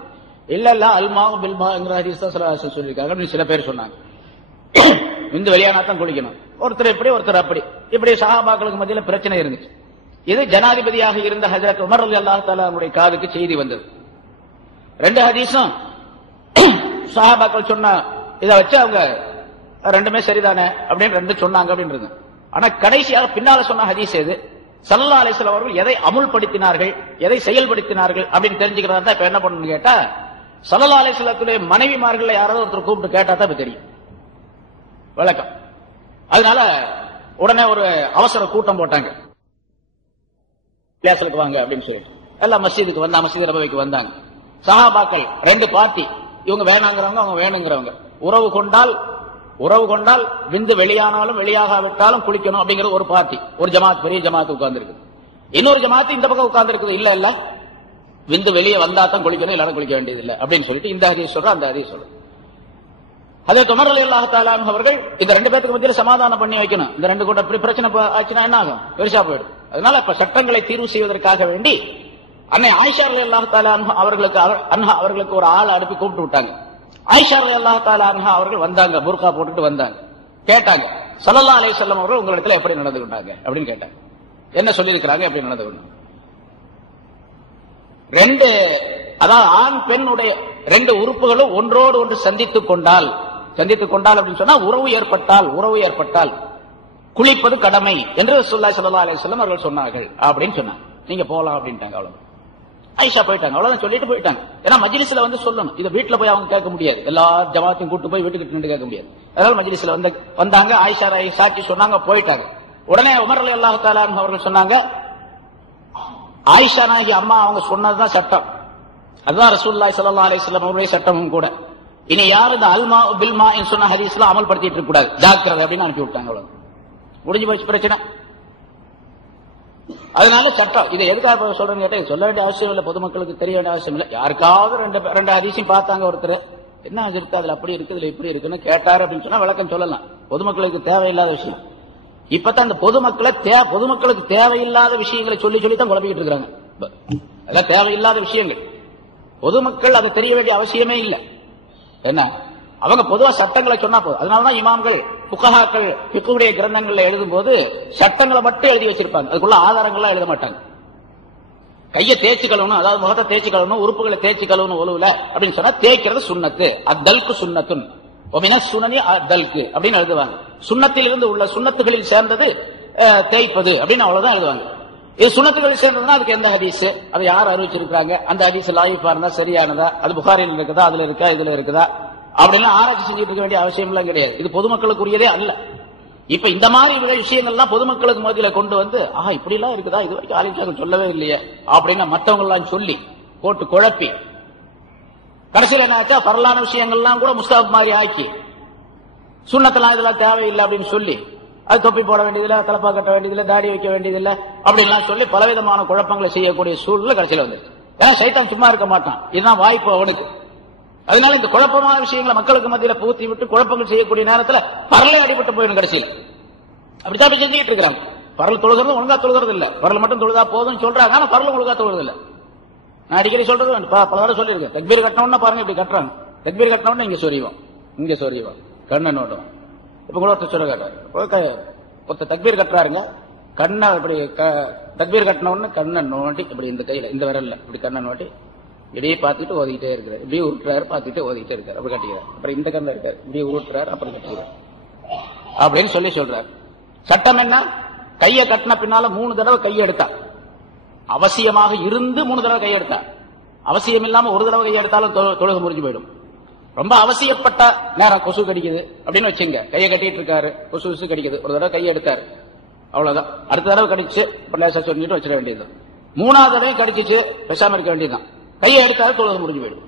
இல்ல இல்ல அல்மா பில்மாங்கிற ஹதீஸ் தான் ஸல்லல்லாஹு அலைஹி வஸல்லம் சொல்லி இருக்காங்க அப்படின்னு சில பேர் சொன்னாங்க. விந்து வெளியானா தான் குளிக்கணும், ஒருத்தர் இப்படி ஒருத்தர் அப்படி, இப்படி சஹாபாக்களுக்கு மத்தியில பிரச்சனை இருந்துச்சு. இது ஜனாதிபதியாக இருந்த ஹஜ்ரத் உமர் ரலியல்லாஹு தஆலா அவருடைய காதுக்கு செய்தி வந்தது. 2 ஹதீஸும் சஹாபாக்கள் சொன்ன இதை வச்சு அவங்க ரெண்டுமே சரிதானே அப்படின்னு 2 சொன்னாங்க அப்படின்றது. ஆனா கடைசியாக பின்னால சொன்ன ஹதீஸ் எது? ஸல்லல்லாஹு அலைஹி வஸல்லம் அவர்கள் எதை அமுல்படுத்தினார்கள், எதை செயல்படுத்தினார்கள் அப்படின்னு தெரிஞ்சுக்கிறதா தான் இப்ப என்ன பண்ணணும்னு கேட்டா, ஸல்லல்லாஹு அலைஹி வஸல்லத்துடைய மனைவிமார்கள் யாராவது ஒருத்தர் கூப்பிட்டு கேட்டா தான் தெரியும் விளக்கம். அதனால உடனே ஒரு அவசர கூட்டம் போட்டாங்க, கிளாஸ்க்கு வாங்க அப்படின்னு சொல்லிட்டு எல்லாம் மஸ்ஜிதுக்கு வந்தா, மஸ்ஜித் நபவிக்கு வந்தாங்க. சஹாபாக்கள் 2 பார்ட்டி, இவங்க வேணாங்கிறவங்க, அவங்க வேணுங்கிறவங்க. உறவு கொண்டால் விந்து வெளியானாலும் வெளியாகாவிட்டாலும் குளிக்கணும் அப்படிங்கிற ஒரு பார்ட்டி, ஒரு ஜமாத், பெரிய ஜமாத்து உட்கார்ந்து இருக்குது. இன்னொரு ஜமாத்து இந்த பக்கம் உட்கார்ந்து இருக்குது, இல்ல விந்து வெளியே வந்தா தான் குளிக்கணும், இல்லாத குளிக்க வேண்டியது இல்லை அப்படின்னு சொல்லிட்டு இந்த ஹதீஸ் சொல்ற, அந்த ஹதீஸ் சொல்ற. ஹஜ்ரத் உமர் ரலியல்லாஹு தஆலா அன்ஹு அவர்கள் இந்த 2 பேருக்கு மத்தியில சமாதானம் பண்ணி வைக்கணும். இந்த 2 கூட்ட பிரச்சனை ஆச்சுன்னா என்ன ஆகும்? பெருசா போயிடும். அதனால இப்ப சட்டங்களை தீர்வு செய்வதற்காக வேண்டி அன்னை ஆயிஷா ரலியல்லாஹு தஆலா அன்ஹா அவர்களுக்கு ஒரு ஆள் அனுப்பி கூப்பிட்டு விட்டாங்க. ஆயிஷா ரலியல்லாஹு தஆலா அன்ஹா அவர்கள் வந்தாங்க, புர்கா போட்டுட்டு வந்தாங்க. கேட்டாங்க, ஸல்லல்லாஹு அலைஹி வஸல்லம் அவர்கள் உங்களிடத்துல எப்படி நடந்து கொண்டாங்க அப்படின்னு கேட்டாங்க. என்ன சொல்லி இருக்கிறாங்க, எப்படி நடந்து கொண்டாங்க? 2 அதாவது ஆண் பெண்ணுடைய 2 உறுப்புகளும் ஒன்றோடு ஒன்று சந்தித்துக் கொண்டால் அப்படின்னு சொன்னா உறவு ஏற்பட்டால் குளிப்பது கடமை என்று ரசூலுல்லாஹி ஸல்லல்லாஹு அலைஹி வஸல்லம் அவர்கள் சொன்னார்கள் அப்படின்னு சொன்னாங்க. நீங்க போலாம் அப்படின்ட்டாங்க. அவ்வளவு ஆயிஷா போயிட்டாங்க, அவ்வளவுதான் சொல்லிட்டு போயிட்டாங்க. ஏன்னா மஜ்லிஸ்ல வந்து சொல்லணும், இதை வீட்டுல போய் அவங்க கேட்க முடியாது, எல்லா ஜமாத்தையும் கூட்டு போய் வீட்டுக்கு நின்று கேட்க முடியாது. அதனால மஜ்லிஸ்ல வந்தாங்க, ஆயிஷா சாட்சி சொன்னாங்க, போயிட்டாங்க. உடனே உமர் ரலியல்லாஹு தஆலா அன்ஹு அவர்கள் சொன்னாங்க, ஆயிஷா நாயகி அம்மா அவங்க சொன்னதுதான் சட்டம், அதுதான் ரசூலுல்லாஹி ஸல்லல்லாஹு அலைஹி வஸல்லம் அவருடைய சட்டமும் கூட. இனி யாரும் இந்த அல்மா பில்மா சொன்ன ஹதீஸ்லாம் அமல்படுத்திட்டு இருக்க கூடாது, ஜாக்கிரதை அப்படின்னு அனுப்பி விட்டாங்க. அவ்வளவு முடிஞ்சு போச்சு பிரச்சனை. அதனால சட்டம் இதை எதுக்காக சொல்றேன்னு கேட்டா, சொல்ல வேண்டிய அவசியம் இல்லை, பொதுமக்களுக்கு தெரிய வேண்டிய அவசியம் இல்லை. யாருக்காவது 2 ஹதீஸையும் பார்த்தாங்க, ஒருத்தர் என்ன இருக்கு, அதுல அப்படி இருக்கு, இதுல இப்படி இருக்குன்னு கேட்டாரு அப்படின்னு சொன்னா விளக்கம் சொல்லலாம். பொதுமக்களுக்கு தேவையில்லாத விஷயம். இப்பதான் அந்த பொதுமக்களுக்கு தேவையில்லாத விஷயங்களை சொல்லி தான் குழப்பிக்கிட்டு இருக்காங்க. அதெல்லாம் தேவையில்லாத விஷயங்கள், பொதுமக்கள் அதை தெரிய வேண்டிய அவசியமே இல்லை. என்ன அவங்க பொதுவா சட்டங்களை சொன்னா போதும். அதனாலதான் இமாம்கள் ஃபுகஹாக்கள் ஃபிக்ஹுடைய கிரந்தங்கள்ல எழுதும் போது சட்டங்களை மட்டும் எழுதி வச்சிருப்பாங்க, அதுக்குள்ள ஆதாரங்கள்லாம் எழுத மாட்டாங்க. கையை தேய்ச்சி கழுவணும், அதாவது முகத்தை தேய்ச்சி கழுவணும், உறுப்புகளை தேய்ச்சி கழுவணும் ஒழுவுல அப்படின்னு சொன்னா தேய்க்கிறது சுன்னத்து, அத்தல்கு சுன்னத்துன் சுனனி அத்தல்கு அப்படின்னு எழுதுவாங்க. சுன்னத்தில் இருந்து உள்ள சுன்னத்துகளில் சேர்ந்தது தேய்ப்பது அப்படின்னு அவ்வளவுதான் எழுதுவாங்க. இது சுன்னத்துகளில் சேர்ந்ததுன்னா அதுக்கு எந்த ஹதீஸ், அதை யார் அறிவிச்சிருக்காங்க, அந்த ஹதீஸ் லாயிஃபா இருந்தா சரியானதா, அது புகாரில் இருக்குதா, அதுல இருக்கா, இதுல இருக்குதா அப்படின்னா ஆராய்ச்சி செஞ்சுட்டு இருக்க வேண்டிய அவசியம் எல்லாம் கிடையாது. இது பொதுமக்களுக்குரியதே அல்ல. இப்ப இந்த மாதிரி விஷயங்கள்லாம் பொதுமக்களுக்கு மத்தியில கொண்டு வந்து இப்படி எல்லாம் இருக்குதா, இது வரைக்கும் ஆலிம்கள் சொல்லவே இல்லையே அப்படின்னு மற்றவங்க எல்லாம் சொல்லி போட்டு குழப்பி கடைசியில் என்ன ஆச்சா, பரலான விஷயங்கள்லாம் கூட முஸ்தஹப் மாதிரி ஆக்கி சுன்னத்தெல்லாம் இதெல்லாம் தேவையில்லை அப்படின்னு சொல்லி அது தொப்பி போட வேண்டியதில்லை, தலப்பா கட்ட வேண்டியதில்லை, தாடி வைக்க வேண்டியதில்லை அப்படின்லாம் சொல்லி பலவிதமான குழப்பங்களை செய்யக்கூடிய சூழ்நிலை கடைசியில் வந்து. ஏன்னா சைத்தான் சும்மா இருக்க மாட்டான், இதுதான் வாய்ப்பு அவனுக்கு. அதனால இந்த குழப்பமான விஷயங்களை மக்களுக்கு மத்தியில பூத்தி விட்டு குழப்பங்கள் செய்யக்கூடிய நேரத்தில் பரலை அடிபட்டு போயிடும். கடைசியில் அப்படித்தான் செஞ்சுக்கிட்டு இருக்கிறாங்க. பரல் தொழுகிறது ஒழுங்கா தொழுகிறது இல்ல, பரல் மட்டும் தொழுதா போதும் சொல்றாங்க, ஆனா பரல் ஒழுங்கா தொழுகிறது இல்ல. நான் அடிக்கடி சொல்றது பல தடவை சொல்லியிருக்கேன், தக்பீர் கட்டணும்னா பாருங்க இப்படி கட்டுறாங்க, தக்பீர் கட்டணும்னா இங்க சொறிவோம் கண்ணை நோட்டும். இப்ப கூட ஒருத்தர் சொல்ல கேட்டாரு, ஒருத்தர் தக்பீர் கட்டுறாருங்க, கண்ணை இப்படி தக்பீர் கட்டினோன்னு கண்ணை நோண்டி இப்படி இந்த கையில இந்த விரல்ல இப்படி கண்ணை நோண்டி இப்படியே பார்த்துட்டு ஓதிக்கிட்டே இருக்கிறார், இப்படியே உருட்டுறாரு, பார்த்துட்டு ஓதிக்கிட்டே இருக்காரு, அப்படி கட்டிக்கிறார். அப்புறம் இந்த கண்ணில் இருக்காரு, இப்படியே உருட்டுறாரு, அப்புறம் கட்டிக்கிறார் அப்படின்னு சொல்றாரு. சட்டம் என்ன, கையை கட்டின பின்னால 3 தடவை கையை எடுத்தா, அவசியமாக இருந்து 3 தடவை கையை எடுத்தா, அவசியம் இல்லாம ஒரு தடவை கையை எடுத்தாலும் தொழுகை முறிஞ்சு போயிடும். ரொம்ப அவசியப்பட்ட நேரம் கொசு கடிக்குது அப்படின்னு வச்சுங்க, கையை கட்டிட்டு இருக்காரு, கொசு கடிக்குது, ஒரு தடவை கையை எடுத்தாரு, அவ்வளவுதான். அடுத்த தடவை கடிச்சு லேசா சொல்லிட்டு வச்சிட வேண்டியது. 3ஆவது தடவை கடிச்சிச்சு பேசாம இருக்க வேண்டியதுதான். கையை எடுத்தாரு, தொழுகை முடிஞ்சு போயிடும்.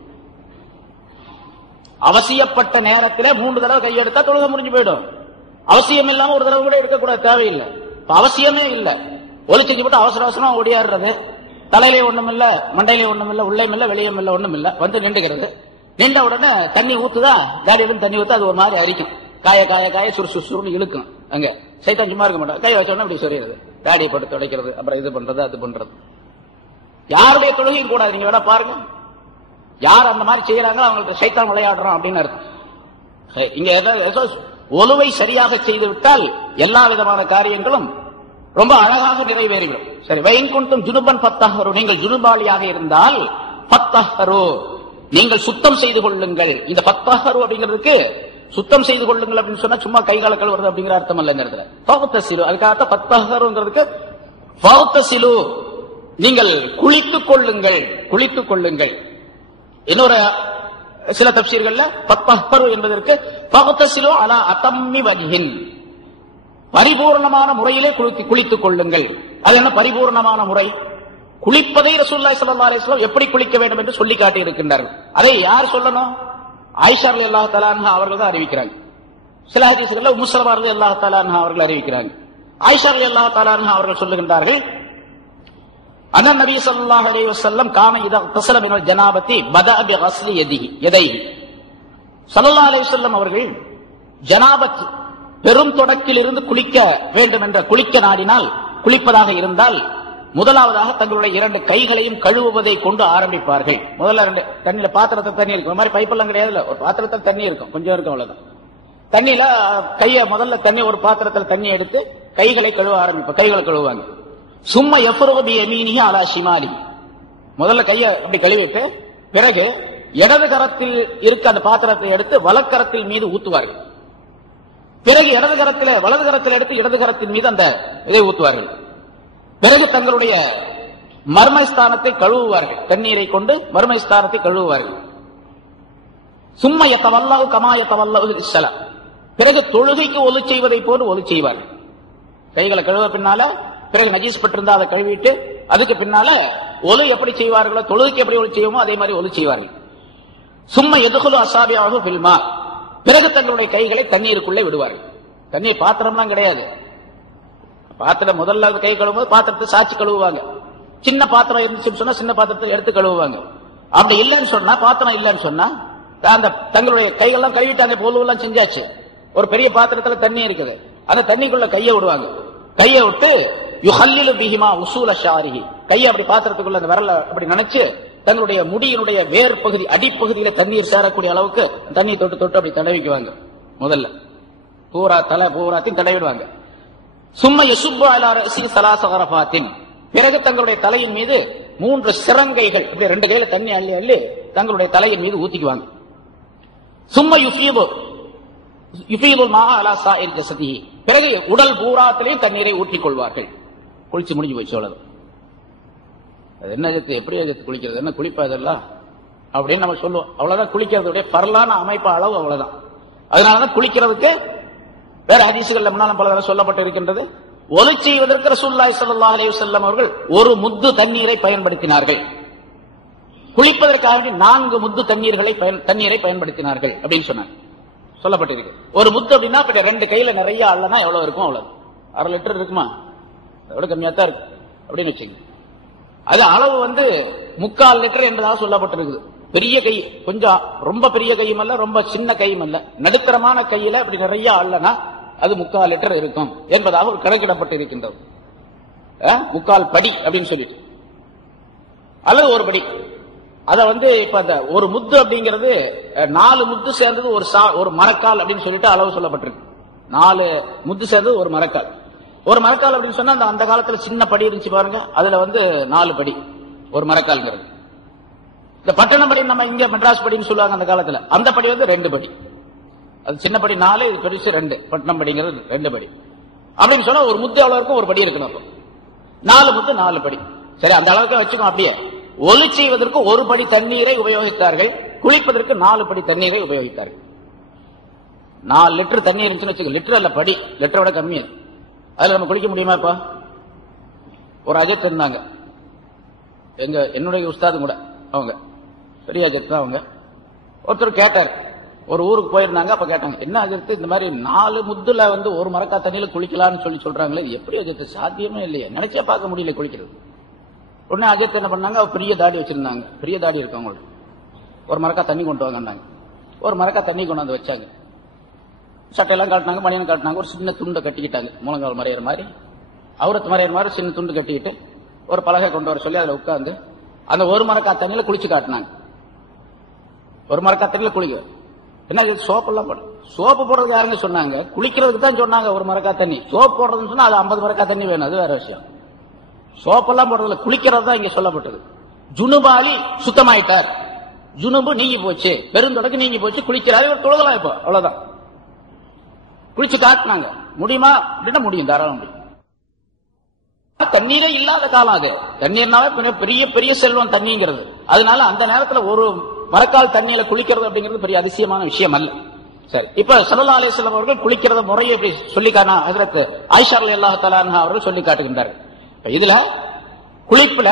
அவசியப்பட்ட நேரத்தில் 3 தடவை கையை எடுத்தா தொழுகை முடிஞ்சு போயிடும். அவசியம் இல்லாம ஒரு தடவை கூட எடுக்கக்கூடாது, தேவையில்லை. அவசியமே இல்லை, ஒலிச்சு போட்டு அவசரமா ஓடியாடுறது, தலையிலே ஒண்ணும் இல்ல, மண்டையிலே ஒண்ணும் இல்ல, உள்ளேயும் இல்ல, வெளியும் இல்ல, ஒண்ணும் இல்ல, வந்து நின்றுகிறது. நின்ற உடனே தண்ணி ஊத்துதா, தாடியிலிருந்து தண்ணி ஊத்தா, அது ஒரு மாதிரி அரிக்கும், காய சுறுசுறுன்னு இழுக்கும். அங்க சைத்தான் சும்மா இருக்க மாட்டான், கை வச்சோன்னா இப்படி சொல்லிடுறது, தாடியை போட்டு துடைக்கிறது, அப்புறம் இது பண்றது அது பண்றது. யாருடைய தொழுகையும் கூடாது. நீங்க வேணா பாருங்க, யார் அந்த மாதிரி செய்யறாங்களோ அவங்களுக்கு சைத்தான் விளையாடுறோம் அப்படின்னு அர்த்தம். இங்க ஒலுவை சரியாக செய்து விட்டால் எல்லா விதமான காரியங்களும் ரொம்ப அழகாக நிறைவேறிவிடும். சரி, வைகுண்டும் ஜுனுபன் பத்தஹரு, நீங்கள் ஜுனுபாலியாக இருந்தால் பத்தஹரு, நீங்கள் சுத்தம் செய்து கொள்ளுங்கள். இந்த பத்தஹரு அப்படிங்கிறதுக்கு சுத்தம் செய்து கொள்ளுங்கள் அப்படின்னு சொன்னா சும்மா கைகால கழுவுறது அப்படிங்கிற அர்த்தம் அல்ல. இந்த இடத்துல ஃபக்தசிலு, அதுக்காக பத்தஹருங்கிறதுக்கு ஃபக்தசிலு, நீங்கள் குளித்துக் கொள்ளுங்கள், குளித்துக் கொள்ளுங்கள். இன்னொரு சில தஃசீர்கள்ல பத்தஹரு என்பதற்கு ஃபக்தசிலு அலா அதம்மி வஜ்ஹின், பரிபூர்ணமான முறையிலே குளித்துக் கொள்ளுங்கள். அது என்ன பரிபூர்ணமான முறை? குளிப்பதை ரசூலுல்லாஹி ஸல்லல்லாஹு அலைஹி வஸல்லம் எப்படி குளிக்க வேண்டும் என்று சொல்லி காட்டி இருக்கின்றார்கள். அதை யார் சொல்லணும்? ஆயிஷா ரலியல்லாஹு தஆலா அன்ஹா அவர்கள் தான் அறிவிக்கிறாங்க. சில ஹதீஸ்கள்ல உம்மு ஸலமா ரலியல்லாஹு தஆலா அன்ஹா அவர்கள் அறிவிக்கிறாங்க. ஆயிஷா ரலியல்லாஹு தஆலா அன்ஹா அவர்கள் சொல்லுகின்றார்கள், அன்ன நபி ஸல்லல்லாஹு அலைஹி வஸல்லம் கான இதா தஸல மினல் ஜனாபத்தி பதஅ பிகஸ்லி யதைஹி. ஸல்லல்லாஹு அலைஹி வஸல்லம் அவர்கள் ஜனாபத் பெரும் தொடக்கில் இருந்து குளிக்க வேண்டும் என்ற குளிக்க நாடினால், குளிப்பதாக இருந்தால் முதலாவதாக தங்களுடைய 2 கைகளையும் கழுவுவதை கொண்டு ஆரம்பிப்பார்கள். முதல்ல 2 தண்ணியில பாத்திரத்தில் தண்ணி இருக்கும், மாதிரி பைப்பெல்லாம் கிடையாது, ஒரு பாத்திரத்தில் தண்ணி இருக்கும், கொஞ்சம் இருக்கும், அவ்வளவுதான். தண்ணியில கைய முதல்ல தண்ணி ஒரு பாத்திரத்தில் தண்ணி எடுத்து கைகளை கழுவ ஆரம்பிப்பாங்க, கைகளை கழுவுவாங்க. சும்மா யஃப்ருகு பி யமீனிஹி அலா ஷிமாலி, முதல்ல கையை அப்படி கழுவிட்டு பிறகு இடது கரத்தில் இருக்க அந்த பாத்திரத்தை எடுத்து வலக்கரத்தில் மீது ஊத்துவார்கள். பிறகு வலது கரத்தில் எடுத்து இடது கரத்தின் மீது அந்த இதை ஊத்துவார்கள். பிறகு தங்களுடைய மர்மஸ்தானத்தை கழுவுவார்கள், தண்ணீரை கொண்டு மர்மஸ்தானத்தை கழுவுவார்கள். சும்மா யதவல்லஹு கமா யதவல்லஹு லிஸ்ஸலா, பிறகு தொழுகைக்கு ஒலு செய்வதை போல ஒலு செய்வார்கள். கைகளை கழுவ பின்னால பிறகு நஜீஸ் பட்டிருந்தா அதை கழுவிட்டு அதுக்கு பின்னால ஒலு எப்படி செய்வார்களோ, தொழுகைக்கு எப்படி ஒலு செய்வோமோ அதே மாதிரி ஒலு செய்வார்கள். சும்மா எதுகுலு அசாபியாகு ஃபில்மா, பிறகு தங்களுடைய கைகளை தண்ணீருக்குள்ளே விடுவார்கள். தண்ணீர் பாத்திரம்லாம் கிடையாது, பாத்திரம் முதல்ல கை கழுவும்போது பாத்திரத்தை சாட்சி கழுவுவாங்க. சின்ன பாத்திரம் இருந்துச்சுன்னு சொன்னா சின்ன பாத்திரத்தை எடுத்து கழுவுவாங்க. அப்படி இல்லைன்னு சொன்னா, பாத்திரம் இல்லைன்னு சொன்னா அந்த தங்களுடைய கைகள்லாம் கழுவிட்டாங்க, பொருள்லாம் செஞ்சாச்சு, ஒரு பெரிய பாத்திரத்துல தண்ணி இருக்குது, அந்த தண்ணிக்குள்ள கையை விடுவாங்க. கையை விட்டு யுஹல்லிலு பிஹிமா உசூல ஷாரிஹி, கையை அப்படி பாத்திரத்துக்குள்ள அந்த விரல அப்படி நினைச்சு தங்களுடைய முடியினுடைய வேர் பகுதி அடிப்பகுதியில தண்ணீர் சேரக்கூடிய அளவுக்கு தண்ணி தொட்டு தொட்டு அப்படி தடவிக்குவாங்க. முதல்ல பூரா தலை பூராத்தையும் தடவிடுவாங்க. சும்மா யசுப்பு அலா ரஸி ஸலாஸ கரஃபாத்தின், பிறகு தங்களுடைய தலையின் மீது 3 சிரங்கைகள் இப்படி 2 கையில தண்ணி அள்ளி அள்ளி தங்களுடைய தலையின் மீது ஊத்திக்குவாங்க. சும்மா யுஃபீதுல் மா அலா ஸாயிர் ஜஸதிஹி, பிறகு உடல் பூராத்திலையும் தண்ணீரை ஊற்றிக் கொள்வார்கள். குளிச்சு முடிஞ்சு போய் சொல்லணும். அது என்ன எப்படி குளிக்கிறது, என்ன குளிப்பா இதெல்லாம் அப்படின்னு நம்ம சொல்லுவோம். அவ்வளவுதான் குளிக்கிறதுடைய பரலான அமைப்பு அளவு, அவ்வளவுதான். அதனாலதான் குளிக்கிறதுக்கு வேற ஹதீசுகள்ல முன்னாலும் பல தடவை சொல்லப்பட்டு இருக்கின்றது. ஒலு செய்வதற்கு ரசூலுல்லாஹி ஸல்லல்லாஹு அலைஹி வஸல்லம் அவர்கள் 1 முத்து தண்ணீரை பயன்படுத்தினார்கள். குளிப்பதற்காக 4 முத்து தண்ணீரை பயன்படுத்தினார்கள் அப்படின்னு சொன்னாங்க, சொல்லப்பட்டிருக்கு. 1 முத்து அப்படின்னா 2 கையில நிறைய அள்ளனா எவ்வளவு இருக்கும், அவ்வளவு 1/2 லிட்டர் இருக்குமா, அதோட கம்மியா தான் இருக்கு அப்படின்னு வச்சுங்க. அது அளவு 3/4 லிட்டர் என்பதாக சொல்லப்பட்டிருக்குது. பெரிய கை, கொஞ்சம் ரொம்ப பெரிய கையும் அல்ல, ரொம்ப சின்ன கையும் அல்ல, நடுத்தரமான கையில அப்படி நிறைய அள்ளனா அது 3/4 லிட்டர் இருக்கும் என்பதாக ஒரு கணக்கிடப்பட்டு இருக்கின்றது. 3/4 படி அப்படின்னு சொல்லிட்டு, அல்லது 1 படி. அத இப்ப அந்த 1 முத்து அப்படிங்கிறது 4 முத்து சேர்ந்தது ஒரு மரக்கால் அப்படின்னு சொல்லிட்டு அளவு சொல்லப்பட்டிருக்கு. 4 முத்து சேர்ந்தது ஒரு மரக்கால். ஒரு மரக்கால் அப்படின்னு சொன்னா அந்த காலத்துல சின்ன படி இருந்துச்சு பாருங்க, அதுல 4 படி ஒரு மரக்கால்ங்கிறது. இந்த பட்டணம் படி நம்ம இங்க மெட்ராஸ் படின்னு சொல்லுவாங்க அந்த காலத்துல, அந்த படி 2 படி. அது சின்ன படி 4, இது பெருசு 2, பட்டணம் படிங்கிறது 2 படி அப்படின்னு சொன்னா ஒரு முத்து அவ்வளவு இருக்கும், ஒரு படி இருக்கணும். அப்போ 4 முத்து 4 படி. சரி, அந்த அளவுக்கு வச்சுக்கோ. அப்படியே ஒலு செய்வதற்கு 1 படி தண்ணீரை உபயோகித்தார்கள், குளிப்பதற்கு 4 படி தண்ணீரை உபயோகித்தார்கள். 4 லிட்டர் தண்ணீர் இருந்துச்சுன்னு வச்சுக்கோ, லிட்டர் அல்ல படி, லிட்டரோட கம்மி. அதுல நம்ம குளிக்க முடியுமா? இப்ப ஒரு அஜத் இருந்தாங்க, என்னுடைய உஸ்தாது கூட, அவங்க பெரிய அஜத் தான். அவங்க ஒருத்தர் கேட்டார், ஒரு ஊருக்கு போயிருந்தாங்க, அப்ப கேட்டாங்க, என்ன அஜத்து இந்த மாதிரி 4 முத்துல 1 மரக்கா தண்ணியில குளிக்கலாம்னு சொல்றாங்களே, எப்படி அஜத்து, சாத்தியமே இல்லையே, நினைச்சே பார்க்க முடியல குளிக்கிறது. உடனே அஜத் என்ன பண்ணாங்க, பெரிய தாடி வச்சிருந்தாங்க, பெரிய தாடி இருக்கு அவங்களுக்கு. 1 மரக்கா தண்ணி கொண்டு வாங்க, 1 மரக்கா தண்ணி கொண்டாந்து வச்சாங்க. சட்டையெல்லாம் காட்டினாங்க, மணியன் காட்டினாங்க, ஒரு சின்ன துண்டை கட்டிக்கிட்டாங்க, முழங்கால் மறையிற மாதிரி, அவுரத்து மறையிற மாதிரி சின்ன துண்டு கட்டிக்கிட்டு ஒரு பலகை கொண்டு வர சொல்லி அதுல உட்கார்ந்து அந்த 1 மரக்கா தண்ணியில குளிச்சு காட்டினாங்க. 1 மரக்கா தண்ணியில குளிக்க என்ன, சோப்பெல்லாம் போட, சோப்பு போடுறது யாருங்க சொன்னாங்க, குளிக்கிறதுக்கு தான் சொன்னாங்க. 1 மரக்கா தண்ணி, சோப்பு போடுறதுன்னு சொன்னா அது 50 மரக்கா தண்ணி வேணும், அது வேற விஷயம். சோப்பெல்லாம் போடுறதுல குளிக்கிறது தான் இங்க சொல்லப்பட்டது. ஜுனுபாலி சுத்தமாயிட்டார், ஜுனுபு நீங்கி போச்சு, பெருந்தொடக்கு நீங்கி போச்சு, குளிக்கிறாரு, ஒரு தொழுகலாம். இப்போ அவ்வளவுதான். குளிச்சு காட்டினாங்க. முடியுமா அப்படின்னா முடியும், தாராளம் முடியும். தண்ணீரே இல்லாத காலம் அது. தண்ணீர்னாவே பெரிய பெரிய செல்வம் தண்ணிங்கிறது. அதனால அந்த நேரத்துல ஒரு மரக்கால் தண்ணியில குளிக்கிறது அப்படிங்கிறது பெரிய அதிசயமான விஷயம் அல்ல. சரி, இப்ப ஸல்லல்லாஹு அலைஹி வஸல்லம் அவர்கள் குளிக்கிறத முறையை எப்படி சொல்லிக்கான ஹஜ்ரத் ஆயிஷா ரலியல்லாஹு தஆலா அன்ஹா அவர்கள் சொல்லி காட்டுகின்றார்கள். இதுல குளிப்புல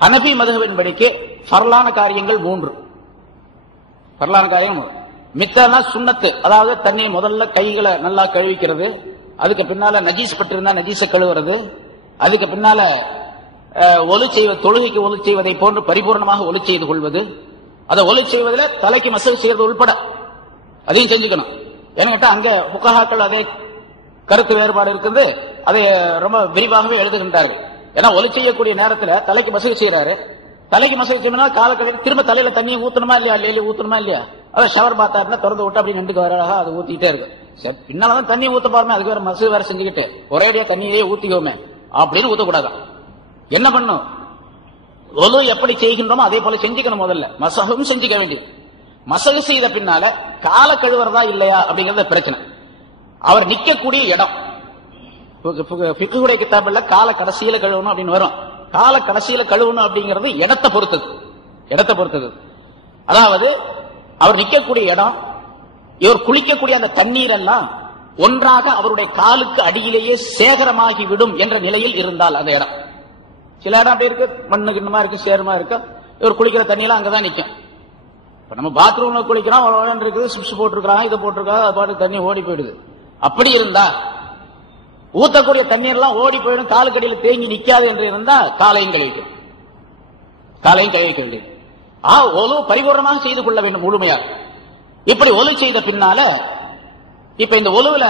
ஹனஃபி மதுஹபின்படிக்கு ஃபர்லான காரியங்கள் 3. ஃபர்லான காரியம் மித்தெல்லாம் சுன்னத்து. அதாவது தண்ணி முதல்ல கைகளை நல்லா கழுவிக்கிறது, அதுக்கு பின்னால நஜீஸ் பட்டிருந்தா நஜீஸை கழுவுறது, அதுக்கு பின்னால ஒலு செய்வது, தொழுகைக்கு ஒலு செய்வதை போன்று பரிபூர்ணமாக ஒலு செய்து கொள்வது, அதை ஒலு செய்வதில் தலைக்கு மசகு செய்வது உள்பட அதையும் செஞ்சுக்கணும். ஏன்னு கேட்டா அங்க ஃபுகஹாக்கள் அதே கருத்து வேறுபாடு இருக்குது, அதை ரொம்ப விரிவாகவே எழுதுகின்றார்கள். ஏன்னா ஒலு செய்யக்கூடிய நேரத்தில் தலைக்கு மசகு செய்யறாரு, தலைக்கு மசகு செய்யணும்னா காலக்கடையில் திரும்ப தலையில தண்ணியை ஊத்தணுமா இல்லையா, இல்லையில ஊத்தணுமா இல்லையா, அதை ஷவர் பாத்தாருன்னா திறந்து விட்டு அப்படி நின்றுக்கு வராக அதை ஊத்திட்டே இருக்கு. சரி, பின்னாலதான் தண்ணி ஊத்த பாருமே, அதுக்கு வேற மசகு வேற செஞ்சுக்கிட்டு ஒரேடியா தண்ணியே ஊத்திக்கோமே அப்படின்னு ஊத்தக்கூடாது. என்ன பண்ணும், ஒலு எப்படி செய்கின்றோமோ அதே போல செஞ்சுக்கணும். முதல்ல மசகும் செஞ்சுக்க வேண்டியது. மசகு செய்த பின்னால கால கழுவுறதா இல்லையா அப்படிங்கறத பிரச்சனை. அவர் நிக்கக்கூடிய இடம் ஃபிக்ஹுடைய கிதாபுல கால கடைசியில கழுவணும் அப்படின்னு வரும். கால கடைசியில கழுவணும் அப்படிங்கிறது இடத்தை பொறுத்தது. அதாவது அவர் நிக்கக்கூடிய இடம், இவர் குளிக்கக்கூடிய அந்த தண்ணீர் எல்லாம் ஒன்றாக அவருடைய காலுக்கு அடியிலேயே சேகரமாகி விடும் என்ற நிலையில் இருந்தால் அந்த இடம். சில இடம் அப்படி இருக்கு, மண்ணு கிண்ணமா இருக்கு, சேருமா இருக்கு, இவர் குளிக்கிற தண்ணியெல்லாம் அங்கதான் நிக்கும். இப்ப நம்ம பாத்ரூம்ல குளிக்கிறோம், இருக்குது, சிப்ஸ் போட்டிருக்காங்க, இதை போட்டிருக்காங்க, அது பாட்டு தண்ணி ஓடி போயிடுது. அப்படி இருந்தா ஊத்தக்கூடிய தண்ணீர் எல்லாம் ஓடி போயிடும், காலுக்கடியில் தேங்கி நிக்காது என்று இருந்தா காலையும் கழுவிக்க வேண்டியது. ஒலு பரிபூர்ணமாக செய்து கொள்ள வேண்டும் முழுமையாக. இப்படி ஒலு செய்த பின்னால இப்ப இந்த ஒலுவுல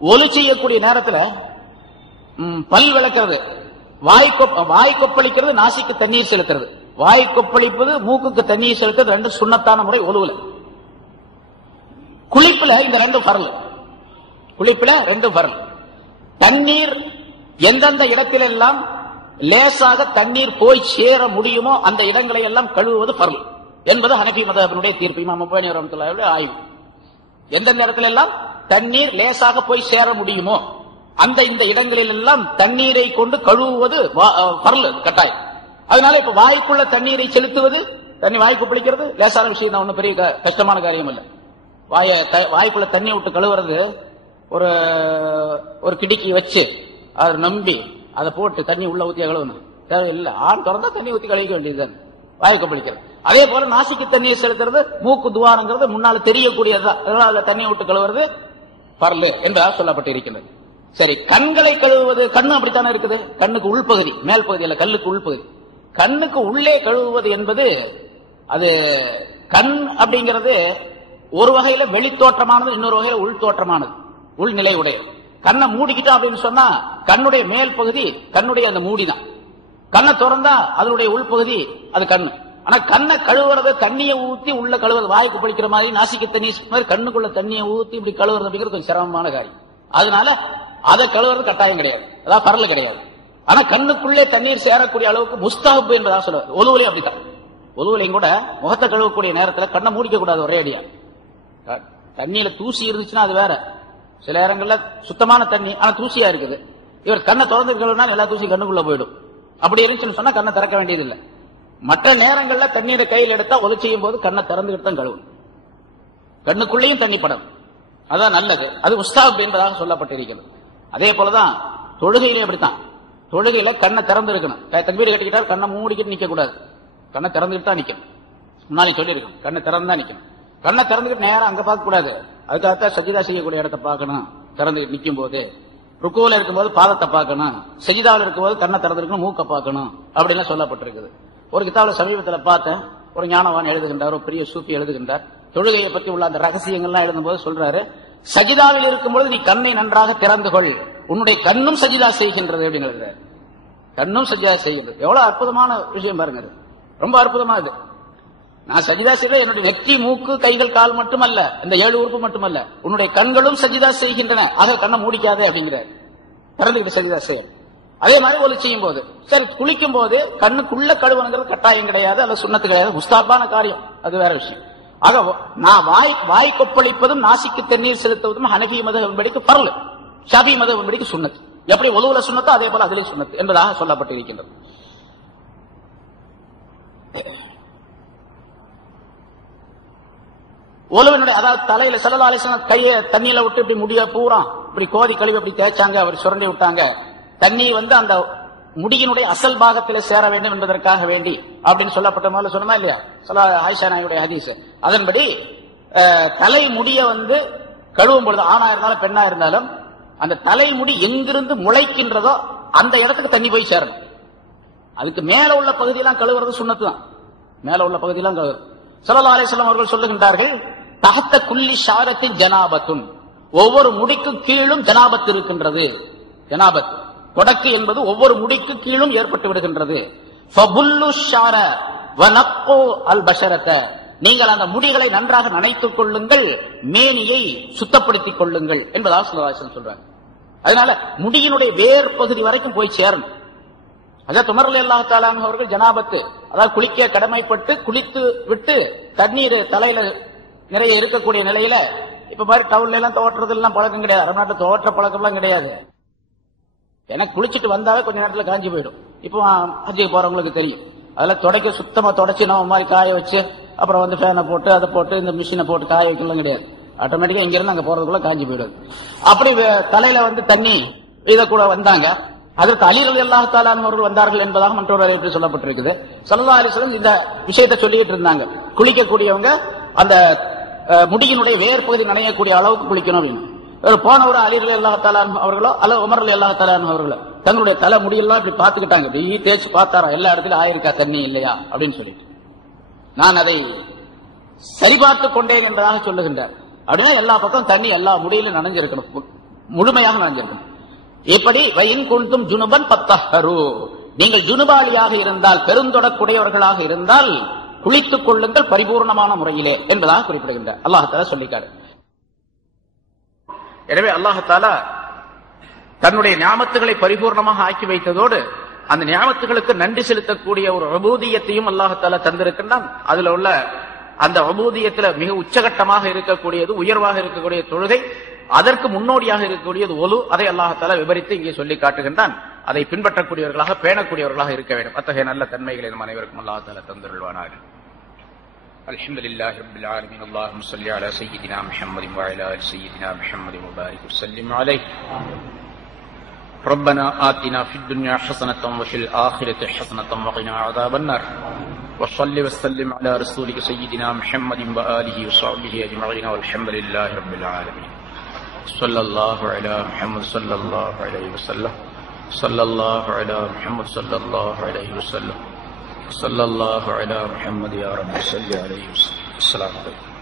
ஒலு செய்யக்கூடிய நேரத்தில் பல் விளக்கிறது, வாய் கொப்பளிக்கிறது, நாசிக்கு தண்ணீர் செலுத்துறது, வாய் கொப்பளிப்பது, மூக்குக்கு தண்ணீர் செலுத்துறது, 2 சுன்னத்தான முறை ஒலுவுல. குளிப்புல இந்த 2 ஃபர்ல். தண்ணீர் எந்தெந்த இடத்திலெல்லாம் லேசாக தண்ணீர் போய் சேர முடியுமோ அந்த இடங்களை எல்லாம் கழுவுவது ஃபர்ல் என்பது ஹனஃபி மذஹபினுடைய தீர்ப்பு. இமாம் முபானி ரஹ்மத்துல்லாஹி ஆய்வு. எந்தெந்த இடத்துல எல்லாம் தண்ணீர் லேசாக போய் சேர முடியுமோ அந்த இந்த இடங்களில் எல்லாம் தண்ணீரை கொண்டு கழுவுவது ஃபர்ல், கட்டாயம். அதனால இப்ப வாய்க்குள்ள தண்ணீரை செலுத்துவது, தண்ணி வாய்க்கு பிடிக்கிறது லேசான விஷயம் தான், ஒன்னும் பெரிய கஷ்டமான காரியம் இல்லை. வாய்க்குள்ள தண்ணி விட்டு கழுவுறது ஒரு கிடிக்கி வச்சு அதை நம்பி அதை போட்டு தண்ணி உள்ள ஊத்தி கழுவணும் தேவையில்லை. ஆண் திறந்தா தண்ணி ஊத்தி கழுவிக்க வேண்டியதுதான் வாய்க்கு பிடிக்கிறது. அதே போல நாசிக்கு தண்ணியை செலுத்துறது, மூக்கு துவாரங்கிறது முன்னால தெரியக்கூடியதுதான், அதனால அதுல தண்ணியை விட்டு கழுவுறது ஃபர்ல் என்பதாக சொல்லப்பட்டு இருக்கின்றது. சரி, கண்களை கழுவுவது, கண்ணு அப்படித்தானே இருக்குது, கண்ணுக்கு உள்பகுதி, மேல் பகுதி அல்ல, கல்லுக்கு உள்பகுதி. கண்ணுக்கு உள்ளே கழுவுவது என்பது அது கண் அப்படிங்கிறது ஒரு வகையில வெளித்தோற்றமானது, இன்னொரு வகையில உள்தோற்றமானது, உள்நிலை உடைய. கண்ணை மூடிக்கிட்டோம் அப்படின்னு சொன்னா கண்ணுடைய மேல் பகுதி கண்ணுடைய அந்த மூடிதான். கண்ணை திறந்தா அதனுடைய உள்பகுதி அது கண்ணு. ஆனா கண்ணை கழுவுறது, தண்ணியை ஊத்தி உள்ள கழுவுறது, வாய்க்கு பிடிக்கிற மாதிரி நாசிக்கு தண்ணி மாதிரி கண்ணுக்குள்ள தண்ணியை ஊத்தி இப்படி கழுவுறது அப்படிங்கிறது கொஞ்சம் சிரமமான காரியம். அதனால அதை கழுவுறது கட்டாயம் கிடையாது, அதான் ஃபர்ல் கிடையாது. ஆனா கண்ணுக்குள்ளே தண்ணீர் சேரக்கூடிய அளவுக்கு முஸ்தஹப் என்பதாக சொல்லுவார். ஒலுவுலையும் அப்படித்தான். ஒலுவுலையும் கூட முகத்தை கழுவக்கூடிய நேரத்தில் கண்ணை மூடிக்க கூடாது ஒரே அடியா. தண்ணியில தூசி இருந்துச்சுன்னா அது வேற. சில நேரங்கள்ல சுத்தமான தண்ணி ஆனா தூசியா இருக்குது, இவர் கண்ணை திறந்து கழுவினா எல்லா தூசி கண்ணுக்குள்ள போயிடும். அப்படி இருந்துச்சுன்னு சொன்னா கண்ணை திறக்க வேண்டியதில்லை. மற்ற நேரங்கள்ல தண்ணீரை கையில் எடுத்தா ஒலு செய்யும் போது கண்ணை திறந்துகிட்டு தான் கழுவும், கண்ணுக்குள்ளேயும் தண்ணி படும், அதான் நல்லது. அது முஸ்தஹப் என்பதாக சொல்லப்பட்டிருக்கிறது. அதே போலதான் தொழுகையிலே அப்படித்தான். தொழுகையில கண்ணை திறந்து இருக்கணும். தக்பீர் கட்டிக்கிட்டால் கண்ணை மூடிக்கிட்டு நிக்க கூடாது, கண்ணை திறந்துகிட்டு தான் நிக்கணும். முன்னாடி சொல்லியிருக்கணும், கண்ணை திறந்து தான் நிக்கணும். கண்ணை திறந்துக்கிட்டு நேரம் அங்க பார்க்க கூடாது, அதுக்காகத்தான் சஜிதா செய்யக்கூடிய இடத்தை பார்க்கணும். திறந்துகிட்டு நிற்கும் போது ருக்குல இருக்கும்போது பாதத்தை பார்க்கணும், சஜிதாவில் இருக்கும்போது கண்ணை திறந்துருக்கணும், மூக்கை பார்க்கணும் அப்படின்னு சொல்லப்பட்டிருக்குது. ஒரு கிதாபில் சமீபத்தில் பார்த்தேன், ஒரு ஞானவான் எழுதுகின்றார், ஒரு பெரிய சூஃபி எழுதுகின்றார். தொழுகையை பற்றி உள்ள அந்த ரகசியங்கள்லாம் எழுதும்போது சொல்றாரு, சஜிதாவில் இருக்கும்போது நீ கண்ணை நன்றாக திறந்து கொள், உன்னுடைய கண்ணும் சஜிதா செய்கின்றது அப்படின்னு எழுதுறாரு. கண்ணும் சஜிதா செய்கின்றது. எவ்வளவு அற்புதமான விஷயம் பாருங்க, அது ரொம்ப அற்புதமா. இது நான் சஜிதா செய்ய என்னுடைய நெற்றி, மூக்கு, கைகள், கால் மட்டுமல்ல, இந்த 7 உறுப்பு மட்டுமல்ல, உன்னுடைய கண்களும் சஜிதா செய்கின்றன, ஆக கண்ணை மூடிக்காதே அப்படிங்கிறார். திறந்துகிட்டு சஜிதா செய்ய. அதே மாதிரி ஒலு செய்யும் போது சரி, குளிக்கும் போது கண்ணுக்குள்ள கழுவணுங்கிறது கட்டாயம் கிடையாது, அல்ல சுண்ணத்து கிடையாது, முஸ்தாபான காரியம், அது வேற விஷயம். ஆக நான் வாய் கொப்பளிப்பதும் நாசிக்கு தண்ணீர் செலுத்துவதும் ஹனஃபி மதஹ்பின்படிக்கு ஃபர்ல், ஷாஃபி மதஹ்பின்படிக்கு சுன்னத். எப்படி ஒலுவுல சுன்னத்தோ அதே போல அதிலே சுன்னத் என்பதாக சொல்லப்பட்டிருக்கின்றது. ஒலுவினுடைய அதாவது தலையில ஸல்லல்லாஹு அலைஹி வஸல்லம் கையை தண்ணியில விட்டு இப்படி முடிய பூரா இப்படி கோதி கழுவி அப்படி தேய்ச்சாங்க, அவர் சுரண்டி விட்டாங்க. தண்ணி அந்த முடியினுடைய அசல் பாகத்திலே சேர வேண்டும் என்பதற்காக வேண்டி அப்படின்னு சொல்லப்பட்ட முதல்ல சொன்னமா இல்லையா ஆயிஷா நாயுடைய ஹதீஸ். அதன்படி தலை முடிய கழுவும் பொழுது ஆணா இருந்தாலும் பெண்ணா இருந்தாலும் அந்த தலைமுடி எங்கிருந்து முளைக்கின்றதோ அந்த இடத்துக்கு தண்ணி போய் சேரணும். அதுக்கு மேல உள்ள பகுதியெல்லாம் கழுவுறது சுன்னத்து தான், மேல உள்ள பகுதியெல்லாம் கழுவுறது. ஸல்லல்லாஹு அலைஹி வஸல்லம் அவர்கள் சொல்லுகின்றார்கள், தஹத்த குல்லி ஷாரத்தின் ஜனாபத்துன், ஒவ்வொரு முடிக்கு கீழும் ஜனாபத் இருக்கின்றது. ஜனாபத் கொடக்கு என்பது ஒவ்வொரு முடிக்கு கீழும் ஏற்பட்டு விடுகின்றது. ஃபபுல்லு ஷார வனப்பு அல் பஷரத, நீங்கள் அந்த முடிகளை நன்றாக நனைத்துக் கொள்ளுங்கள், மேனியை சுத்தப்படுத்திக் கொள்ளுங்கள் என்பதாக ஸல்லல்லாஹு அலைஹி வஸல்லம் சொல்றாங்க. அதனால முடியினுடைய வேர் பகுதி வரைக்கும் போய் சேரணும். அதாவது உமர் ரலியல்லாஹு தஆலா அன்ஹு அவர்கள் ஜனாபத்து அதாவது குளிக்க கடமைப்பட்டு குளித்து விட்டு தண்ணீர் தலையில நிறைய இருக்கக்கூடிய நிலையில இப்ப மாதிரி டவுன்ல எல்லாம் தோற்றுறது எல்லாம் பழக்கம் கிடையாது, அரபு நாட்டு தோற்ற பழக்கம் எல்லாம் கிடையாது. ஏன்னா குளிச்சுட்டு வந்தாவே கொஞ்ச நேரத்துல காஞ்சி போயிடும். இப்போ ஹஜ்ஜுக்கு போறவங்களுக்கு தெரியும், அதெல்லாம் தொடக்க சுத்தமா தொடச்சு நம்ம மாதிரி காய வச்சு அப்புறம் ஃபேனை போட்டு அதை போட்டு இந்த மிஷினை போட்டு காய வைக்கலாம் கிடையாது. ஆட்டோமேட்டிக்கா இங்க இருந்து அங்க போறதுக்குள்ள காஞ்சி போயிடுது. அப்படி தலையில தண்ணி இத கூட வந்தாங்க. அதற்கு அலி ரலியல்லாஹு தஆலா அவர்கள் வந்தார்கள் என்பதாக மற்றொரு அறிவிப்பில் சொல்லப்பட்டிருக்குது. ஸல்லல்லாஹு அலைஹி வஸல்லம் இந்த விஷயத்தை சொல்லிட்டு இருந்தாங்க, குளிக்கக்கூடியவங்க அந்த முடியினுடைய வேர் பகுதி நனையக்கூடிய அளவுக்கு குளிக்கணும் அப்படின்னு. போனவர் அலி ரலியல்லாஹு தஆலா அவர்களோ அல்லது உமர் ரலியல்லாஹு தஆலா அவர்களோ தங்களுடைய தலை முடியெல்லாம் இப்படி பார்த்துக்கிட்டாங்க, இப்படி தேய்ச்சி பார்த்தாரா எல்லா இடத்துலயும் ஆயிருக்கா தண்ணி இல்லையா அப்படின்னு சொல்லிட்டு. நான் அதை சரிபார்த்துக் கொண்டேன் என்பதாக சொல்லுகின்றார். அப்படின்னா எல்லா பக்கம் தண்ணி எல்லா முடியிலும் நனைஞ்சிருக்கணும், முழுமையாக நனைஞ்சிருக்கணும். எப்படி வயின் குன்தும் ஜுனுபன் பத்தஹரு, நீங்கள் ஜுனுபாலியாக இருந்தால் பெருந்தொடக்குடையவர்களாக இருந்தால் குளித்துக் கொள்ளுங்கள் பரிபூர்ணமான முறையிலே என்பதாக குறிப்பிடுகின்றார். அல்லாஹ் தஆலா சொல்லிக்காரு. எனவே அல்லாஹ் தஆலா தன்னுடைய நியாமத்துகளை பரிபூர்ணமாக ஆக்கி வைத்ததோடு அந்த நியாமத்துகளுக்கு நன்றி செலுத்தக்கூடிய ஒரு உபூதியத்தையும் அல்லாஹ் தஆலா தந்திருக்கின்றான். அதுல உள்ள அந்த உபூதியத்துல மிக உச்சகட்டமாக இருக்கக்கூடியது, உயர்வாக இருக்கக்கூடிய தொழுகை, அதற்கு முன்னோடியாக இருக்கக்கூடியது ஒலு. அதை அல்லாஹ் தஆலா விவரித்து இங்கே சொல்லி காட்டுகின்றான். அதை பின்பற்றக்கூடியவர்களாக பேணக்கூடியவர்களாக இருக்க வேண்டும். அத்தகைய நல்ல தன்மைகளை நம் அனைவருக்கும் அல்லாஹ் தஆலா தந்தருள்வானாக. அல்ஹம்துலில்லாஹி ரப்பில் ஆலமீன். அல்லாஹும்ம ஸல்லி அலா சய்யிதினா முஹம்மதின் வ அலா ஆலி சய்யிதினா முஹம்மதின் வ பாரிக் வஸல்லிம் அலைஹி. ربنا آتنا في الدنيا حسنة وفي الآخرة حسنة وقنا عذاب النار. وصل وسلم على رسولك سيدنا محمد وآله وصحبه أجمعين والحمد لله رب العالمين. صلى الله على محمد صلى الله عليه وسلم. صلى الله على محمد صلى الله عليه وسلم. صلى الله على محمد يا رب صل عليه وسلم. السلام عليكم.